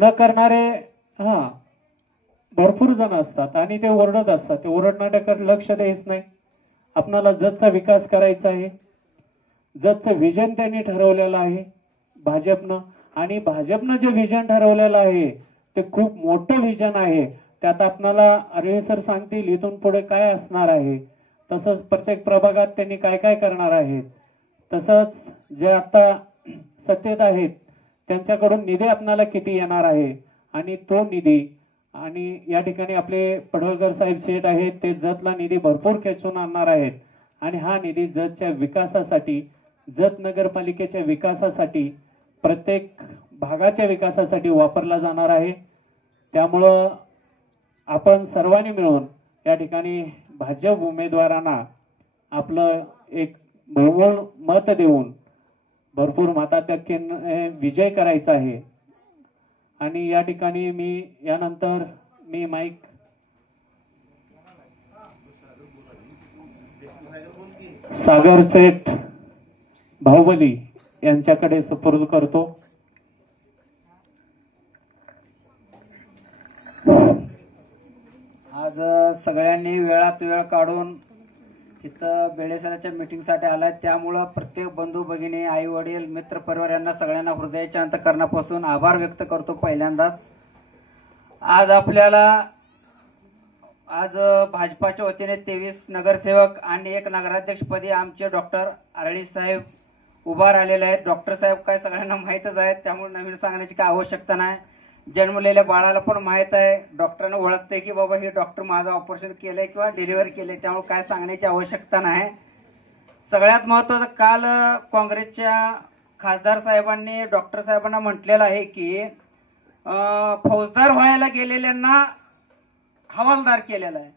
न करणारे भरपूर जण असतात आणि ते ओरडत असतात. ते ओरडणाऱ्याकडे लक्ष द्यायचं नाही. आपणाला जतचा विकास करायचा आहे. जतचं विजन त्यांनी ठरवलेलं आहे भाजपनं, आणि भाजपनं जे विजन ठरवलेलं आहे ते खूप मोठं विजन आहे. त्यात आपणाला अरविंद सर सांगतील इथून पुढे काय असणार आहे, तसंच प्रत्येक प्रभागात त्यांनी काय काय करणार आहेत, तसंच जे आता सत्तेत आहेत त्यांच्याकडून निधी आपणाला किती येणार आहे आणि तो निधी, आणि या ठिकाणी आपले पडवळकर साहेब सेठ आहेत ते जतला निधी भरपूर खेचून आणणार आहेत आणि हा निधी जतच्या विकासासाठी, जत नगरपालिकेच्या विकासासाठी, प्रत्येक भागाच्या विकासासाठी वापरला जाणार आहे. त्यामुळं आपण सर्वांनी मिळून या ठिकाणी भाजप उमेदवारांना आपलं एक बहुमोल मत देऊन भरपूर मताधिक्याने विजय करायचा आहे. आणि या ठिकाणी मी यानंतर माईक सागर सेठ बाहुबली यांच्याकडे सुपूर्द करतो. आज सगळ्यांनी वेळात वेळ काढून इथं बेळेसराच्या मीटिंगसाठी आलाय, त्यामुळं प्रत्येक बंधू भगिनी, आई वडील, मित्र परिवार यांना सगळ्यांना हृदयाच्या अंतःकरणापासून आभार व्यक्त करतो. पहिल्यांदाच आज भाजपाच्या वतीने 23 नगरसेवक आणि 1 नगराध्यक्षपदी आमचे डॉक्टर आरळी साहेब उभा राहिलेले आहेत. डॉक्टर साहेब काय सगळ्यांना माहीतच आहेत, त्यामुळे नवीन सांगण्याची काय आवश्यकता नाही. जन्मलेल्या बाळाला पण माहित आहे, डॉक्टरने ओळखते की बाबा हे डॉक्टर माझं ऑपरेशन केलंय किंवा डिलिव्हरी केलंय, त्यामुळे काय सांगण्याची आवश्यकता नाही. सगळ्यात महत्वाचं, काल काँग्रेसच्या खासदार साहेबांनी डॉक्टर साहेबांना म्हटलेलं आहे की फौजदार व्हायला गेलेल्यांना हवालदार केलेला आहे.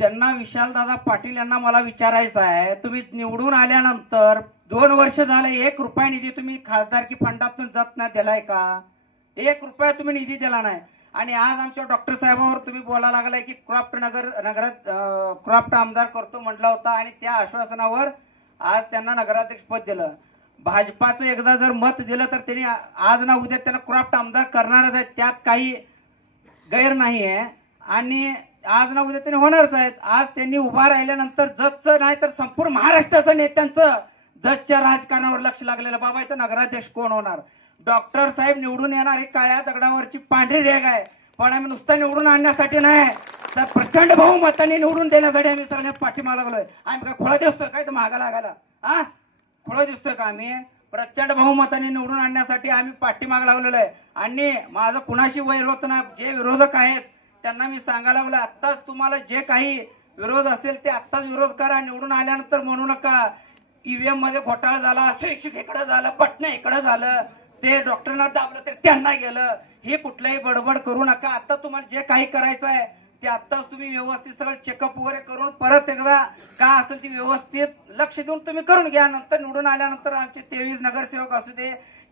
त्यांना विशालदादा पाटील यांना मला विचारायचं आहे, तुम्ही निवडून आल्यानंतर 2 वर्ष झाले 1 रुपया निधी तुम्ही खासदारकी फंडातून जत नाही दिलाय का? 1 रुपया तुम्ही निधी दिला नाही. आणि आज आमच्या डॉक्टर साहेबांवर तुम्ही बोलायला लागलाय की क्रॉफ्ट आमदार करतो म्हटला होता आणि त्या आश्वासनावर आज त्यांना नगराध्यक्षपद दिलं. भाजपाचं एकदा जर मत दिलं तर त्यांनी आज ना उद्या त्यांना क्रॉफ्ट आमदार करणारच आहेत, त्यात काही गैर नाही आहे. आणि आज ना उद्या त्यांनी होणारच आहेत. आज त्यांनी उभा राहिल्यानंतर जतचं नाही तर संपूर्ण महाराष्ट्राचं नेत्यांचं जतच्या राजकारणावर लक्ष लागलेलं. बाबा इथं नगराध्यक्ष कोण होणार? डॉक्टर साहेब निवडून येणार ही काळ्या दगडावरची पांढरी रेघ आहे, पण आम्ही नुसतं निवडून आणण्यासाठी नाही तर प्रचंड बहुमताने निवडून देण्यासाठी आम्ही सगळ्यांना पाठीमागे लागलोय. आम्ही काय खोळा दिसतोय काय तर मागा लागायला? खोळा दिसतोय का? आम्ही प्रचंड बहुमताने निवडून आणण्यासाठी आम्ही पाठीमागे लागलेलो आहे. आणि माझं कुणाशी वैर होत नाही. जे विरोधक आहेत त्यांना मी सांगायला लागलो, आत्ताच तुम्हाला जे काही विरोध असेल ते आत्ताच विरोध करा. निवडून आल्यानंतर म्हणू नका ईव्हीएम मध्ये घोटाळा झाला, शिक्षक इकडे झालं, पटना इकडे झालं, ते डॉक्टरना दाबलं तर त्यांना गेलं, हे कुठलंही बडबड करू नका. आता तुम्हाला जे काही करायचं आहे ते आत्ताच तुम्ही व्यवस्थित सगळं चेकअप वगैरे करून परत एकदा काय असेल ती व्यवस्थित लक्ष देऊन तुम्ही करून घ्या. नंतर निवडून आल्यानंतर आमचे 23 नगरसेवक असू दे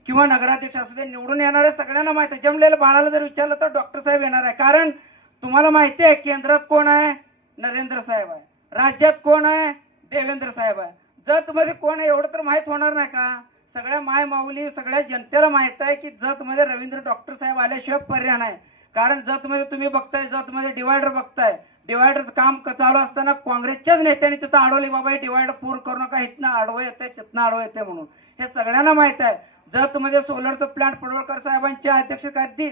किंवा नगराध्यक्ष असू दे, निवडून येणार आहे सगळ्यांना माहिती आहे. जमलेल्या बाळाला जर विचारलं तर डॉक्टर साहेब येणार आहे. कारण तुम्हाला माहिती आहे केंद्रात कोण आहे? नरेंद्र साहेब आहे. राज्यात कोण आहे? देवेंद्र साहेब आहे. जत मध्ये कोण आहे एवढं तर माहित होणार नाही का? सगळ्या माय माऊली सगळ्या जनतेला माहित आहे की जत मध्ये रवींद्र डॉक्टर साहेब आल्याशिवाय पर्याय नाही. कारण जत मध्ये तुम्ही बघताय, जत मध्ये डिवायडर बघताय, डिवायडरचं काम चालू असताना काँग्रेसच्याच नेत्यांनी तिथं अडवले, बाबा हे डिवायडर पूर्ण करू नका, इथनं आडवं येते तिथनं आडवं येते म्हणून. हे सगळ्यांना माहित आहे. जत मध्ये सोलरचं प्लांट पडवळकर साहेबांच्या अध्यक्षतेखाली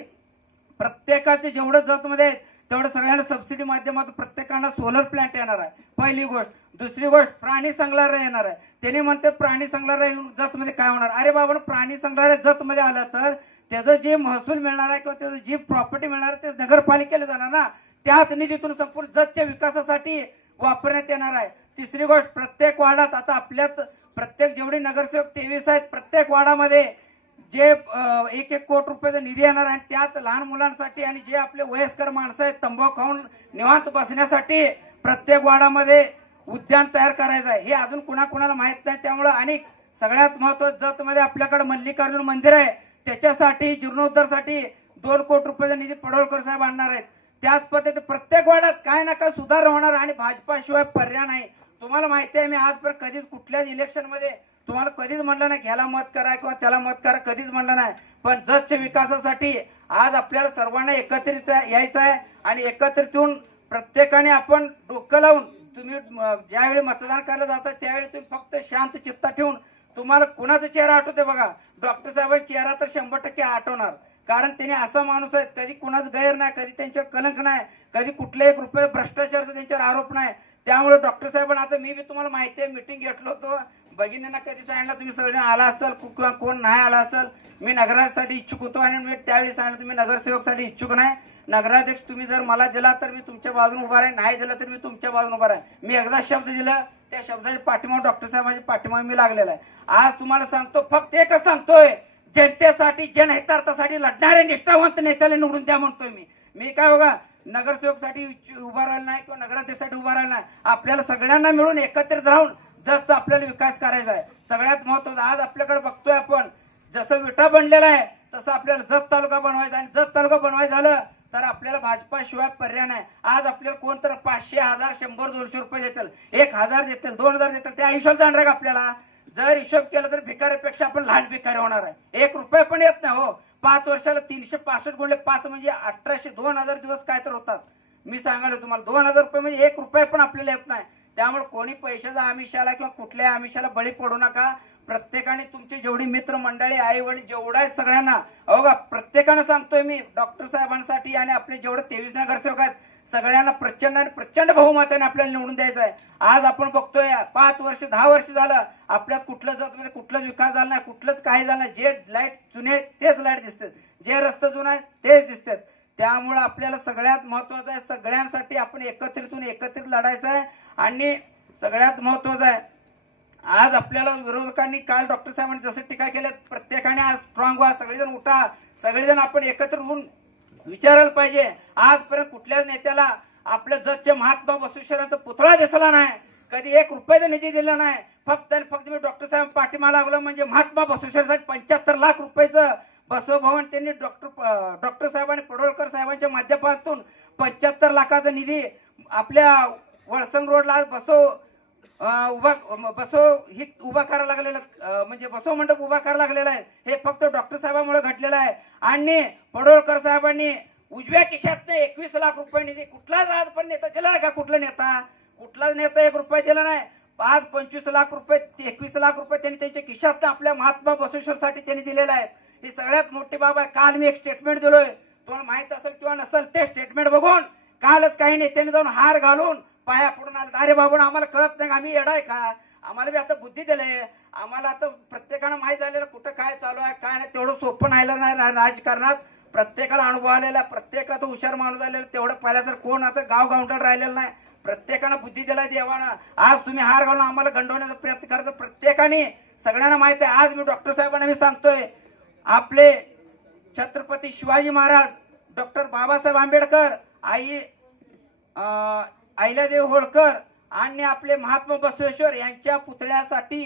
प्रत्येकाचे जेवढं जत मध्ये तेवढं सगळ्यांना सबसिडी माध्यमातून प्रत्येकाला सोलर प्लांट येणार आहे. पहिली गोष्ट. दुसरी गोष्ट, प्राणी संग्रहालय येणार आहे. त्यांनी म्हणते प्राणी संग्रहालय जत मध्ये काय होणार? अरे बाबा, प्राणी संग्रहालय जत मध्ये आलं तर त्याचं जे महसूल मिळणार आहे किंवा त्याचं जी प्रॉपर्टी मिळणार आहे ते नगरपालिकेला जाणार ना, त्याच निधीतून संपूर्ण जतच्या विकासासाठी वापरण्यात येणार आहे. तिसरी गोष्ट, प्रत्येक वार्डात आता आपल्यात प्रत्येक जेवढे नगरसेवक 23 आहेत प्रत्येक वार्डामध्ये जे 1-1 कोटी रुपयाचा निधी येणार आहे, त्यात लहान मुलांसाठी आणि जे आपले वयस्कर माणसं आहेत तंबाखू खाऊन निवांत बसण्यासाठी प्रत्येक वार्डामध्ये उद्यान तयार करायचं आहे. हे अजून कुणाकुणाला माहित नाही. त्यामुळे आणि सगळ्यात महत्वाचं, जत मध्ये आपल्याकडे मल्लिकार्जुन मंदिर आहे, त्याच्यासाठी जीर्णोद्धारसाठी 2 कोटी रुपयाचा निधी पडवळकर साहेब आणणार आहेत. त्याच पद्धतीने प्रत्येक वार्डात काय ना काय सुधार होणार आणि भाजपाशिवाय पर्याय नाही. तुम्हाला माहिती आहे मी आजपर्यंत कधीच कुठल्याच इलेक्शन मध्ये तुम्हाला कधीच म्हणलं नाही ह्याला मत करा किंवा त्याला मत करा, कधीच म्हणलं नाही. पण जतच्या विकासासाठी आज आपल्याला सर्वांना एकत्रित यायचं आहे आणि एकत्रित येऊन प्रत्येकाने आपण डोकं लावून तुम्ही ज्यावेळी मतदान करायला जाता त्यावेळी तुम्ही फक्त शांत चित्ता ठेवून तुम्हाला कुणाचा चेहरा आठवते बघा, डॉक्टर साहेबांचा चेहरा तर 100% आठवणार. कारण त्यांनी असा माणूस आहे, कधी कुणाच गैर नाही, कधी त्यांच्यावर कलंक नाही, कधी कुठल्याही रुपये भ्रष्टाचाराचा त्यांच्यावर आरोप नाही. त्यामुळे डॉक्टर साहेबांना आता मी बी तुम्हाला माहिती आहे मीटिंग घेतलो होतो, भगिनींना कधी सांगितलं तुम्ही सगळे आला असाल किंवा कोण नाही आला असाल, मी नगरासाठी इच्छुक होतो आणि मी त्यावेळी सांगितलं तुम्ही नगरसेवकसाठी इच्छुक नाही, नगराध्यक्ष तुम्ही जर मला दिला तर मी तुमच्या बाजूने उभा आहे, नाही दिला तर मी तुमच्या बाजूने उभा आहे. मी एकदा शब्द दिला, त्या शब्दाच्या पाठीमागे डॉक्टर साहेबांच्या पाठीमागे मी लागलेला आहे. आज तुम्हाला सांगतो, फक्त एकच सांगतोय, जनतेसाठी जनहितार्थासाठी लढणारे निष्ठावंत नेत्याला निवडून द्या म्हणतोय मी काय बघा नगरसेवकसाठी उभा राहिला नाही किंवा नगराध्यक्षासाठी उभा राहिला नाही. आपल्याला सगळ्यांना मिळून एकत्रित राहून जसं आपल्याला विकास करायचा आहे. सगळ्यात महत्वाचं आज आपल्याकडे बघतोय आपण, जसं विटा बनलेला आहे तसं आपल्याला जत तालुका बनवायचा आणि जत तालुका बनवायचं झालं तर आपल्याला भाजपाशिवाय पर्याय नाही. आज आपल्याला कोण तर 500, 1000, 100, 200 रुपये देतील, 1000 देतील, 2000 देतील, त्या आयुष्यात जाणार का आपल्याला? जर हिशोब केला तर भिकाऱ्यापेक्षा आपण लहान भिकारी होणार आहे. 1 रुपये पण येत नाही हो. 5 वर्षाला 365 गुणिले 5 म्हणजे 1800, 2000 दिवस काय तर होतात. मी सांगायला तुम्हाला 2000 रुपये म्हणजे 1 रुपये पण आपल्याला येत नाही. त्यामुळे कोणी पैशाचा आमिषाला किंवा कुठल्याही आमिषाला बळी पडू नका. प्रत्येकाने तुमची जेवढी मित्र मंडळी आई वडील जेवढा आहेत सगळ्यांना बघा, प्रत्येकानं सांगतोय मी डॉक्टर साहेबांसाठी आणि आपले जेवढे 23 नगरसेवक आहेत सगळ्यांना प्रचंड बहुमताने आपल्याला निवडून द्यायचं आहे. आज आपण बघतोय 5 वर्ष 10 वर्ष झालं आपल्यात कुठलाच विकास झाला नाही, कुठलंच काही झालं नाही. जे लाईट जुने तेच लाईट दिसतात, जे रस्ते जुने आहेत तेच दिसतात. त्यामुळे आपल्याला सगळ्यात महत्वाचं आहे, सगळ्यांसाठी आपण एकत्रित लढायचं आहे. आणि सगळ्यात महत्वाचं आहे, आज आपल्याला विरोधकांनी काल डॉक्टर साहेबांनी जसं टीका केल्या, प्रत्येकाने आज स्ट्रॉंग व्हा, सगळेजण उठा, सगळेजण आपण एकत्र होऊन विचारायला पाहिजे. आजपर्यंत कुठल्याच नेत्याला आपल्या जतच्या महात्मा बसवेश्वरांचा पुतळा दिसला नाही, कधी 1 रुपयाचा निधी दिला नाही. फक्त मी डॉक्टर साहेब पाठिंबा लागलो म्हणजे महात्मा बसवेश्वरांसाठी 75 लाख रुपयाचं बसव भवन त्यांनी डॉक्टर साहेबांनी पडोळकर साहेबांच्या माध्यमातून 75 लाखाचा निधी आपल्या वळसंग रोडला बसव उभा करायला लागलेला, म्हणजे बसव मंडप उभा करायला लागलेला आहे. हे फक्त डॉक्टर साहेबांमुळे घडलेलं आहे. आणि पडोळकर साहेबांनी उजव्या खिशातनं 21 लाख रुपये निधी कुठलाच आजपर्यंत नेता दिला नाही का? कुठलाच नेता 1 रुपया दिला नाही. आज 25 लाख रुपये 21 लाख रुपये त्यांनी त्यांच्या खिशातनं आपल्या महात्मा बसवेश्वरसाठी त्यांनी दिलेला आहे. ही सगळ्यात मोठी बाब आहे. काल मी एक स्टेटमेंट दिलोय, तुम्हाला माहित असेल किंवा नसेल, ते स्टेटमेंट बघून कालच काही नेत्यांनी जाऊन हार घालून पाया पडून आले. अरे बाबा आम्हाला कळत नाही, आम्ही येडाय का? आम्हाला बी आता बुद्धी दिले, आम्हाला आता प्रत्येकानं माहित झालेलं कुठं काय चालू आहे काय नाही. तेवढं सोपं नाही राजकारणात, प्रत्येकाला अनुभव आलेला, प्रत्येकाचा हुशार माणूस आलेला, तेवढं पहिल्यासारखं कोण आता गावगावंडर राहिलेलं नाही. प्रत्येकानं बुद्धी दिला देवानं. आज तुम्ही हार घालून आम्हाला गंडवण्याचा प्रयत्न करता. प्रत्येकाने सगळ्यांना माहित आहे. आज मी डॉक्टर साहेबांना मी सांगतोय, आपले छत्रपती शिवाजी महाराज, डॉक्टर बाबासाहेब आंबेडकर, अहिल्यादेवी होळकर आणि आपले महात्मा बसवेश्वर यांच्या पुतळ्यासाठी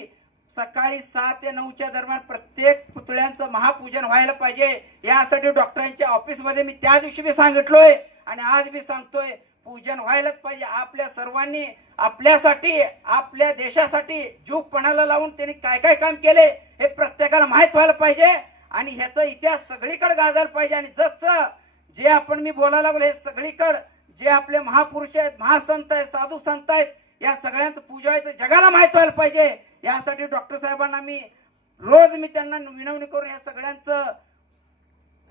सकाळी 7 ते 9च्या दरम्यान प्रत्येक पुतळ्यांचं महापूजन व्हायला पाहिजे. यासाठी डॉक्टरांच्या ऑफिसमध्ये मी त्या दिवशी बी सांगितलोय आणि आज बी सांगतोय, पूजन व्हायलाच पाहिजे. आपल्या सर्वांनी आपल्यासाठी, आपल्या देशासाठी जीव पणाला लावून त्यांनी काय काय काम केले हे प्रत्येकाला माहित व्हायला पाहिजे आणि ह्याचा इतिहास सगळीकडे गाजायला पाहिजे. आणि जसं जे आपण मी बोलायला लागलो हे सगळीकडे जे आपले महापुरुष आहेत, महासंत आहेत, साधू संत आहेत, या सगळ्यांचं पूजायचं जगाला माहित व्हायला पाहिजे. यासाठी डॉक्टर साहेबांना मी त्यांना विनवणी करून या सगळ्यांचं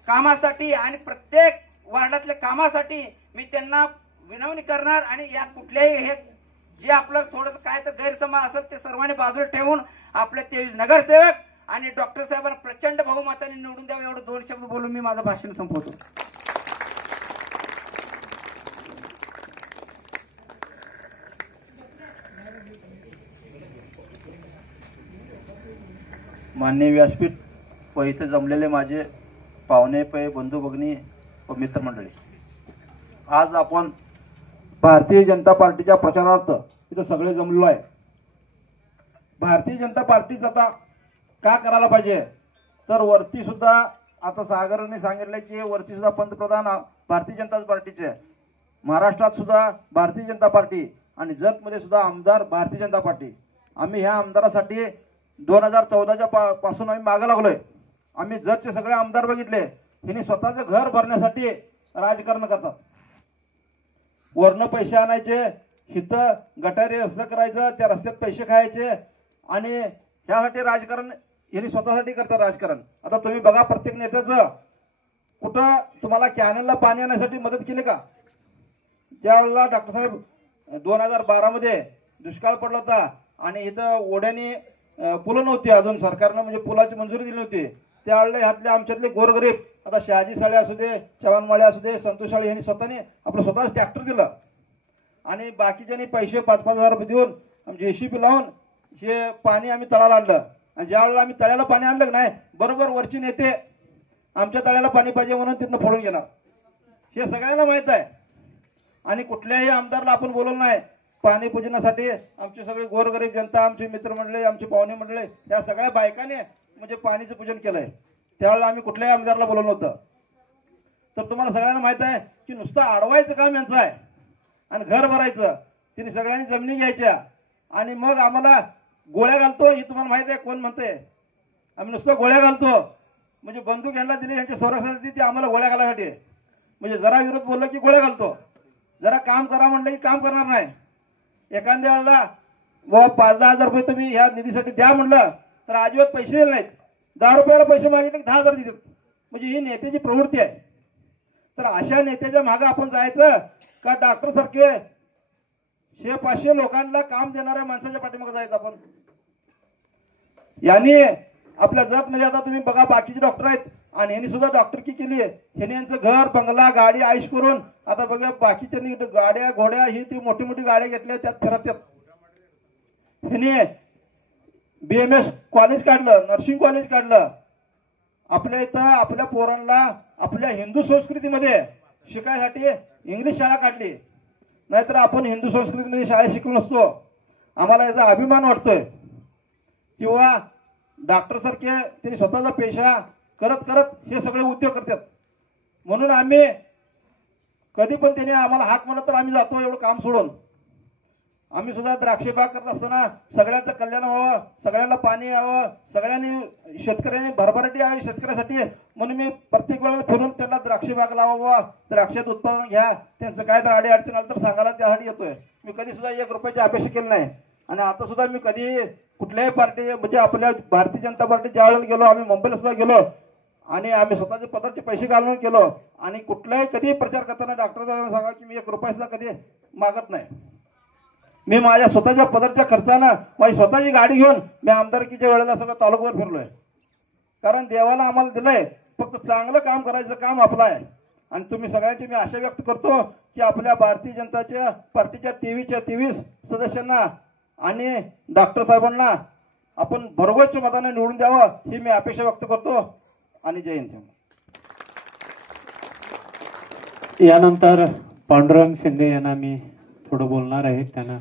कामासाठी आणि प्रत्येक वार्डातल्या कामासाठी मी त्यांना विनवणी करणार. आणि या कुठल्याही हे जे आपलं थोडंसं काय तर गैरसमज असेल ते सर्वांनी बाजूला ठेवून आपले 23 नगरसेवक आणि डॉक्टर साहेबांना प्रचंड बहुमताने निवडून द्यावं, एवढं 2 शब्द बोलून मी माझं भाषण संपवतो. माननीय व्यासपीठ व इथे जमलेले माझे पाहुणे पे बंधू भगिनी व मित्रमंडळी, आज आपण भारतीय जनता पार्टीच्या प्रचारार्थ इथे सगळे जमलेलो आहे. भारतीय जनता पार्टीच आता का करायला पाहिजे तर वरती सुद्धा आता सागरने सांगितलं की वरती सुद्धा पंतप्रधान भारतीय जनता पार्टीचे, महाराष्ट्रात सुद्धा भारतीय जनता पार्टी आणि जतमध्ये सुद्धा आमदार भारतीय जनता पार्टी. आम्ही ह्या आमदारासाठी 2014च्या पासून आम्ही मागे लागलोय. आम्ही जतचे सगळे आमदार बघितले, ह्यांनी स्वतःचं घर भरण्यासाठी राजकारण करतात. वरनं पैसे आणायचे, हिथं गटारी रस्ते करायचं, त्या रस्त्यात पैसे खायचे आणि ह्यासाठी राजकारण ह्यांनी स्वतःसाठी करतात राजकारण. आता तुम्ही बघा प्रत्येक नेत्याचं कुठं तुम्हाला कॅनलला पाणी आणण्यासाठी मदत केली का? त्यावेळेला डॉक्टर साहेब 2012 मध्ये दुष्काळ पडला होता आणि इथं ओढ्याने पुलं नव्हती अजून, सरकारनं म्हणजे पुलाची मंजुरी दिली नव्हती. त्यावेळेला ह्यातले आमच्यातले गोरगरीब, आता शहाजी साळे असू दे, चव्हाण माळे असू दे, संतोष साळे यांनी स्वतःने आपलं स्वतःच ट्रॅक्टर दिलं आणि बाकीच्यांनी पैसे 5-5 हजार रुपये देऊन JCB लावून हे पाणी आम्ही तळाला आणलं. आणि ज्यावेळेला आम्ही तळ्याला पाणी आणलं नाही, बरोबर वरची नेते आमच्या तळ्याला पाणी पाहिजे म्हणून तिथनं फोडून घेणार. हे सगळ्यांना माहित आहे आणि कुठल्याही आमदारला आपण बोलवलं नाही. पाणी पूजनासाठी आमची सगळी गोरगरीब जनता, आमचे मित्रमंडळी, आमची पाहुणे मंडळी, या सगळ्या बायकाने म्हणजे पाणीचं पूजन केलंय. त्यावेळेला आम्ही कुठल्याही आमदारला बोलवलं नव्हतं. तर तुम्हाला सगळ्यांना माहित आहे की नुसतं अडवायचं काम यांचं आहे आणि घर भरायचं. तिने सगळ्यांनी जमिनी घ्यायच्या आणि मग आम्हाला गोळ्या घालतो. हे तुम्हाला माहित आहे कोण म्हणते? आम्ही नुसतं गोळ्या घालतो म्हणजे बंदूक यांना दिली यांच्या संरक्षणासाठी, ते आम्हाला गोळ्या घालायसाठी. म्हणजे जरा विरोध बोललो की गोळ्या घालतो, जरा काम करा म्हणलं की काम करणार नाही. एखाद्या वेळेला 5-10 हजार रुपये तुम्ही ह्या निधीसाठी द्या म्हणलं तर अजिबात पैसे दिले नाहीत. 10 रुपयाला पैसे मागितले की 10,000 देतात. म्हणजे ही नेत्याची प्रवृत्ती आहे. तर अशा नेत्याच्या मागे आपण जायचं का डॉक्टर सारखे 100-500 लोकांना काम देणाऱ्या माणसाच्या पाठीमागे जायचं आपण? यांनी आपल्या जत म्हणजे आता तुम्ही बघा बाकीचे डॉक्टर आहेत आणि यांनी सुद्धा डॉक्टरकी केली आहे. ह्यांनी यांचं घर बंगला गाडी आयुष करून आता बघा बाकीच्यांनी गाड्या घोड्या ही ती मोठी मोठी गाड्या घेतल्या, त्यात फिरत ह्यांनी BMS कॉलेज काढलं, नर्सिंग कॉलेज काढलं. आपल्या इथं आपल्या पोरांना आपल्या हिंदू संस्कृतीमध्ये शिकायसाठी इंग्लिश शाळा काढली. नाहीतर आपण हिंदू संस्कृतीमध्ये शाळेत शिकलो नसतो. आम्हाला याचा अभिमान वाटतोय. किंवा डॉक्टर सारखे त्यांनी स्वतःचा पेशा करत करत हे सगळे उद्योग करतात. म्हणून आम्ही कधी पण त्याने आम्हाला हाक म्हणत तर आम्ही जातो एवढं काम सोडून. आम्ही सुद्धा द्राक्षे बाग करत असताना सगळ्यांचं कल्याण व्हावं, सगळ्यांना पाणी यावं, सगळ्यांनी शेतकऱ्यांनी भरभराटी यावी शेतकऱ्यासाठी म्हणून मी प्रत्येक वेळेला फिरून त्यांना द्राक्षे बाग लावावं, द्राक्षाचं उत्पादन घ्या, त्यांचं काय तर अडी अडचण आलं तर सांगायला त्यासाठी येतोय. मी कधी सुद्धा 1 रुपयाची अपेक्षा केली नाही. आणि आता सुद्धा मी कधी कुठल्याही पार्टी म्हणजे आपल्या भारतीय जनता पार्टी ज्या वेळेला गेलो, आम्ही मुंबईला सुद्धा गेलो आणि आम्ही स्वतःचे पदार्थ पैसे घालून केलो आणि कुठलाही कधी प्रचार करताना डॉक्टर सांगा की मी 1 रुपया सुद्धा कधी मागत नाही. मी माझ्या स्वतःच्या पदरच्या खर्चानं माझी स्वतःची गाडी घेऊन मी आमदारकीच्या वेळेला सगळं तालुक्यावर फिरलोय. कारण देवाला आम्हाला दिलंय फक्त चांगलं काम करायचं काम आपलं आहे. आणि तुम्ही सगळ्यांची मी आशा व्यक्त करतो की आपल्या भारतीय जनता पार्टीच्या 23 सदस्यांना आणि डॉक्टर साहेबांना आपण भरघोस मताने निवडून द्यावं ही मी अपेक्षा व्यक्त करतो. आणि जय हिंद. यानंतर पांडुरंग शिंदे यांना मी थोडं बोलणार आहे. त्यांना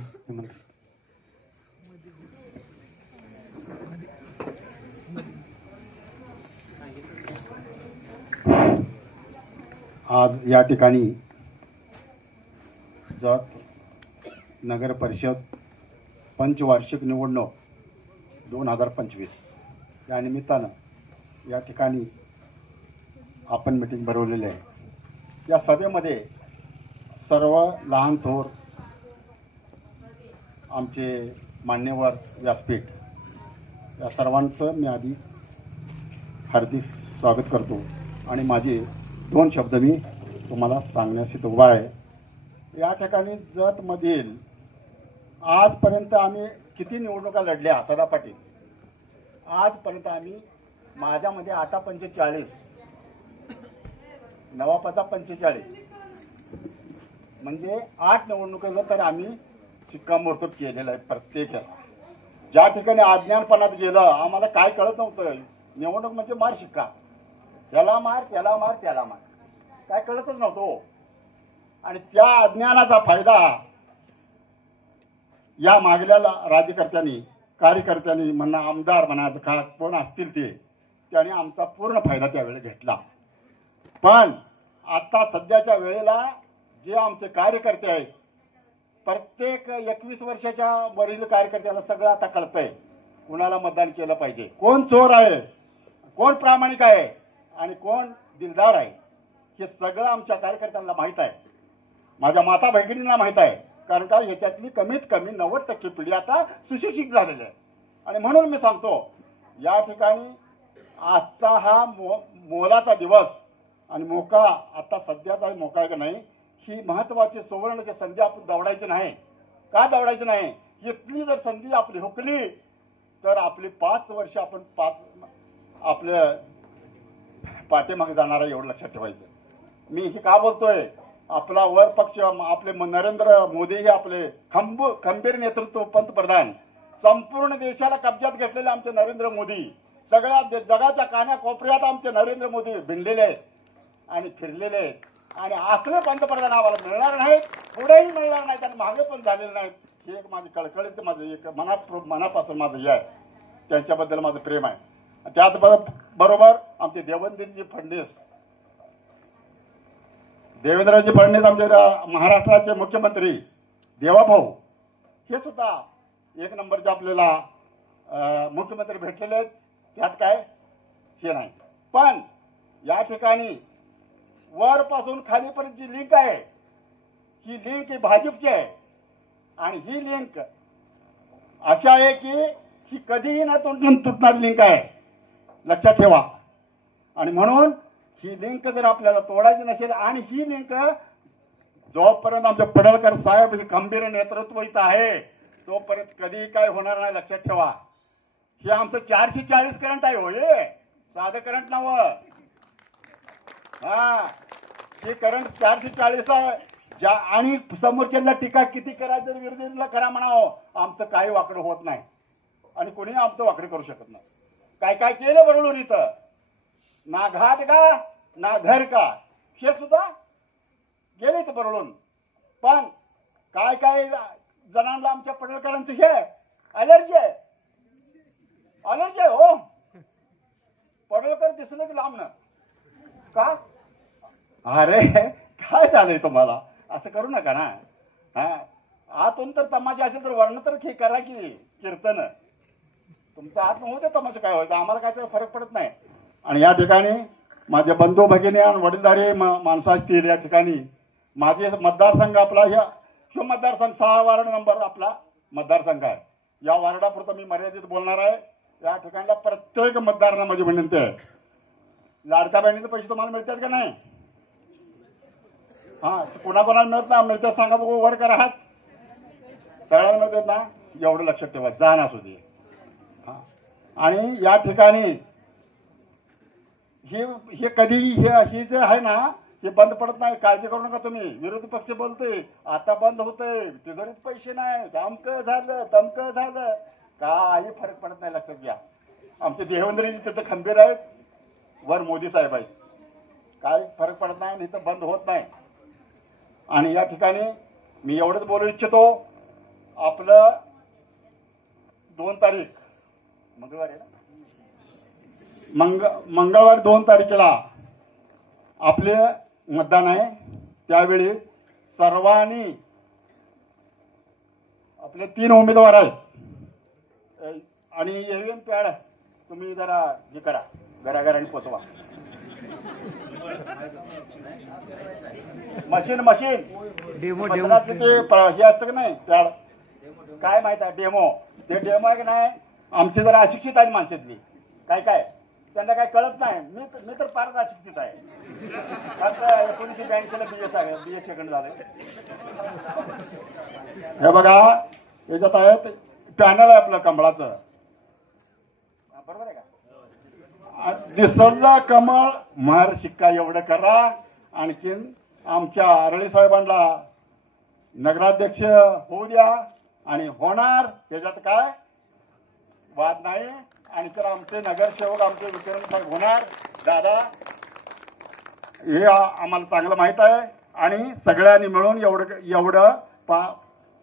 आज या ठिकाणी जत नगर परिषद पंचवार्षिक निवडणूक 2025 या निमित्तानं या ठिकाणी आपण मीटिंग भरवलेली आहे. या सभेमध्ये सर्व लहान थोर आमचे मान्यवर व्यासपीठ या सर्वांचं मी आधी हार्दिक स्वागत करतो आणि माझे 2 शब्द मी तुम्हाला सांगण्यास इथं उभा आहे. या ठिकाणी जतमधील आजपर्यंत आम्ही किती निवडणुका लढल्या सदा पाटील, आजपर्यंत आम्ही माझ्यामध्ये 8-45 नवापाचा 45 म्हणजे 8 निवडणुकीला तर आम्ही शिक्कामोर्तब केलेलं आहे. प्रत्येक ज्या ठिकाणी अज्ञानपणात गेलं आम्हाला काय कळत नव्हतं. निवडणूक म्हणजे मार शिक्का, याला मार त्याला मार त्याला मार, काय कळतच नव्हतं. आणि त्या अज्ञानाचा फायदा या मागल्या राज्यकर्त्यांनी कार्यकर्त्यांनी म्हणा आमदार म्हणा का कोण असतील ते त्याने आमचा पूर्ण फायदा त्यावेळेला घेतला. पण आता सध्याच्या वेळेला जे आमचे कार्यकर्ते आहेत प्रत्येक 21 वर्षाच्या वरील कार्यकर्त्याला सगळं आता कळतंय कुणाला मतदान केलं पाहिजे, कोण चोर आहे, कोण प्रामाणिक आहे आणि कोण दिलदार आहे हे सगळं आमच्या कार्यकर्त्यांना माहीत आहे, माझ्या माता भगिनींना माहीत आहे. कारण का याच्यातली कमीत कमी 90% पिढी आता सुशिक्षित झालेली आहे. आणि म्हणून मी सांगतो या ठिकाणी आजचा हा मोलाचा दिवस आणि मोका आता सध्याचा मोका आहे का नाही, ही महत्वाची सुवर्णाची संधी आपण दवडायची नाही. का दवडायची नाही? इथली जर संधी आपली हुकली तर आपली 5 वर्ष आपण आपल्या पाठीमागे जाणार आहे, एवढं लक्षात ठेवायचं. मी हे का बोलतोय? आपला वर पक्ष आपले नरेंद्र मोदी हे आपले खंबीर नेतृत्व पंतप्रधान, संपूर्ण देशाला कब्जात घेतलेले आमचे नरेंद्र मोदी, सगळ्या जगाच्या कान्याकोपऱ्यात आमचे नरेंद्र मोदी भिनलेले आहेत आणि फिरलेले आहेत. आणि असले पंतप्रधान आम्हाला मिळणार नाहीत, पुढेही मिळणार नाहीत आणि मागे पण झालेले नाहीत. हे एक माझी कळकळीचं माझं एक मनापासून माझं हे आहे, त्यांच्याबद्दल माझं प्रेम आहे. त्याचबरोबर आमचे देवेंद्रजी फडणवीस आमचे महाराष्ट्राचे मुख्यमंत्री देवाभाऊ हे सुद्धा एक नंबरचे आपल्याला मुख्यमंत्री भेटलेले आहेत. त्यात काय हे नाही. पण या ठिकाणी वरपासून खालीपर्यंत जी लिंक आहे ही लिंक ही भाजपची आहे. आणि ही लिंक अशी आहे की ही कधीही न तुटणारी लिंक आहे, लक्षात ठेवा. आणि म्हणून ही लिंक जर आपल्याला तोडायची नसेल आणि ही लिंक जोपर्यंत आमच्या पडळकर साहेब खंबीर नेतृत्व इथं आहे तोपर्यंत कधीही काय होणार नाही, लक्षात ठेवा. हे आमचं 440 करंट आहे, होय साधं करंट नव्हतं. हा हे करंट 440 आहे. आणि समोरच्यांना टीका किती करायचं, विरोधीला करा म्हणावं, आमचं काही वाकडं होत नाही आणि कोणी आमचं वाकडं करू शकत नाही. काय काय केलं बरोबर इथं, ना घाट का ना घर का, हे सुद्धा गेले इथं बरोळून. पण काय काय जणांना आमच्या पडळकरांचं हे अलर्जी आहे हो. पडळकर दिसलं की लांबणं का, अरे काय झालंय तुम्हाला, असं करू नका ना. हा आतून तर तमाशा असेल तर वर्ण तर करा की कीर्तन, तुमचा आत नव्हते तमाशा काय व्हायचं, आम्हाला काय त्याचा फरक पडत नाही. आणि या ठिकाणी माझे बंधू भगिनी आणि वडीलधारी माणसं असतील. या ठिकाणी माझे मतदारसंघ आपला ह्यो मतदारसंघ 6 वार्ड नंबर आपला मतदारसंघ आहे. या वार्डापुरतं मी मर्यादित बोलणार आहे. या ठिकाणला प्रत्येक मतदारांना माझी विनंती आहे, लाडक्या बहिणीचे पैसे तुम्हाला मिळतात का नाही? हा कोणाकोणाला मिळत ना, मिळतात सांगा बघू, वर करा हात. सगळ्यांना मिळतात ना, एवढं लक्षात ठेवा, जाण असू दे. हा आणि या ठिकाणी हे कधी हे जे आहे ना हे बंद पडत नाही, काळजी करू नका तुम्ही. विरोधी पक्ष बोलतोय आता बंद होतंय, तिजोरीत पैसे नाही, अमकं झालं तमकं झालं, काही फरक पडत नाही, लक्षात घ्या. आमचे देवेंद्रजी तिथं खंबीर आहेत, वर मोदी साहेब आहेत, काय फरक पडत नाही आणि इथं बंद होत नाही. आणि या ठिकाणी मी एवढंच बोलू इच्छितो, आपलं 2 तारीख मंगळवार आहे ना, मंगळवार 2 तारखेला आपले मतदान आहे. त्यावेळी सर्वांनी आपले 3 उमेदवार आहेत आणि ईव्हीएम पॅड तुम्ही जरा हे करा, घराघरांनी पोचवा. मशीन मतदानाचं ते हे असतं का नाही पॅड, काय माहित आहे डेमो, ते डेमो आहे की नाही, आमची जरा अशिक्षित आहे माणसातली, काय त्यांना काय कळत नाही. मी तर फारच अशिक्षित आहे, 1982ला BA सेकंड झाले. हे बघा याच्यात आहे पॅनल आहे आपलं कमळाचं, बरोबर आहे का, दिसला कमळ मार शिक्का एवढं करा. आणखीन आमच्या आरळी साहेबांना नगराध्यक्ष होऊ द्या आणि होणार, त्याच्यात काय वाद नाही. आणि तर आमचे नगरसेवक आमचे विक्रम साहेब होणार दादा, हे आम्हाला चांगलं माहित आहे. आणि सगळ्यांनी मिळून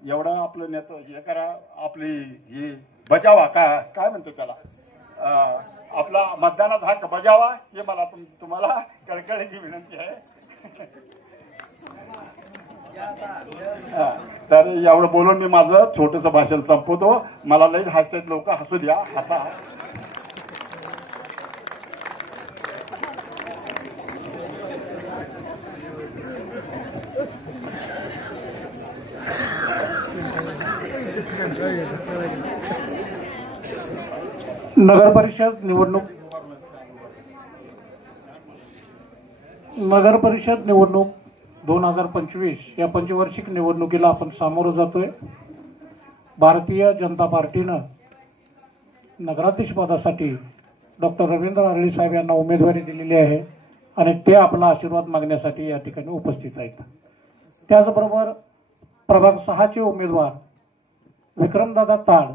एवढं आपलं नेतं हे करा, आपली ही बजावा, काय म्हणतो त्याला, आपला मतदानाचा हक्क बजावा, हे मला तुम्हाला कळकळीची विनंती आहे. तर एवढं बोलून मी माझं छोटंसं भाषण संपवतो. मला लई हसतात लोक, हसू द्या, हसा. नगर परिषद निवडणूक 2025 या पंचवार्षिक निवडणुकीला आपण सामोरं जातोय. भारतीय जनता पार्टीनं नगराध्यक्ष पदासाठी डॉक्टर रवींद्र आरळी साहेब यांना उमेदवारी दिलेली आहे आणि ते आपला आशीर्वाद मागण्यासाठी या ठिकाणी उपस्थित आहेत. त्याचबरोबर प्रभाग 6 चे उमेदवार विक्रमदादा ताड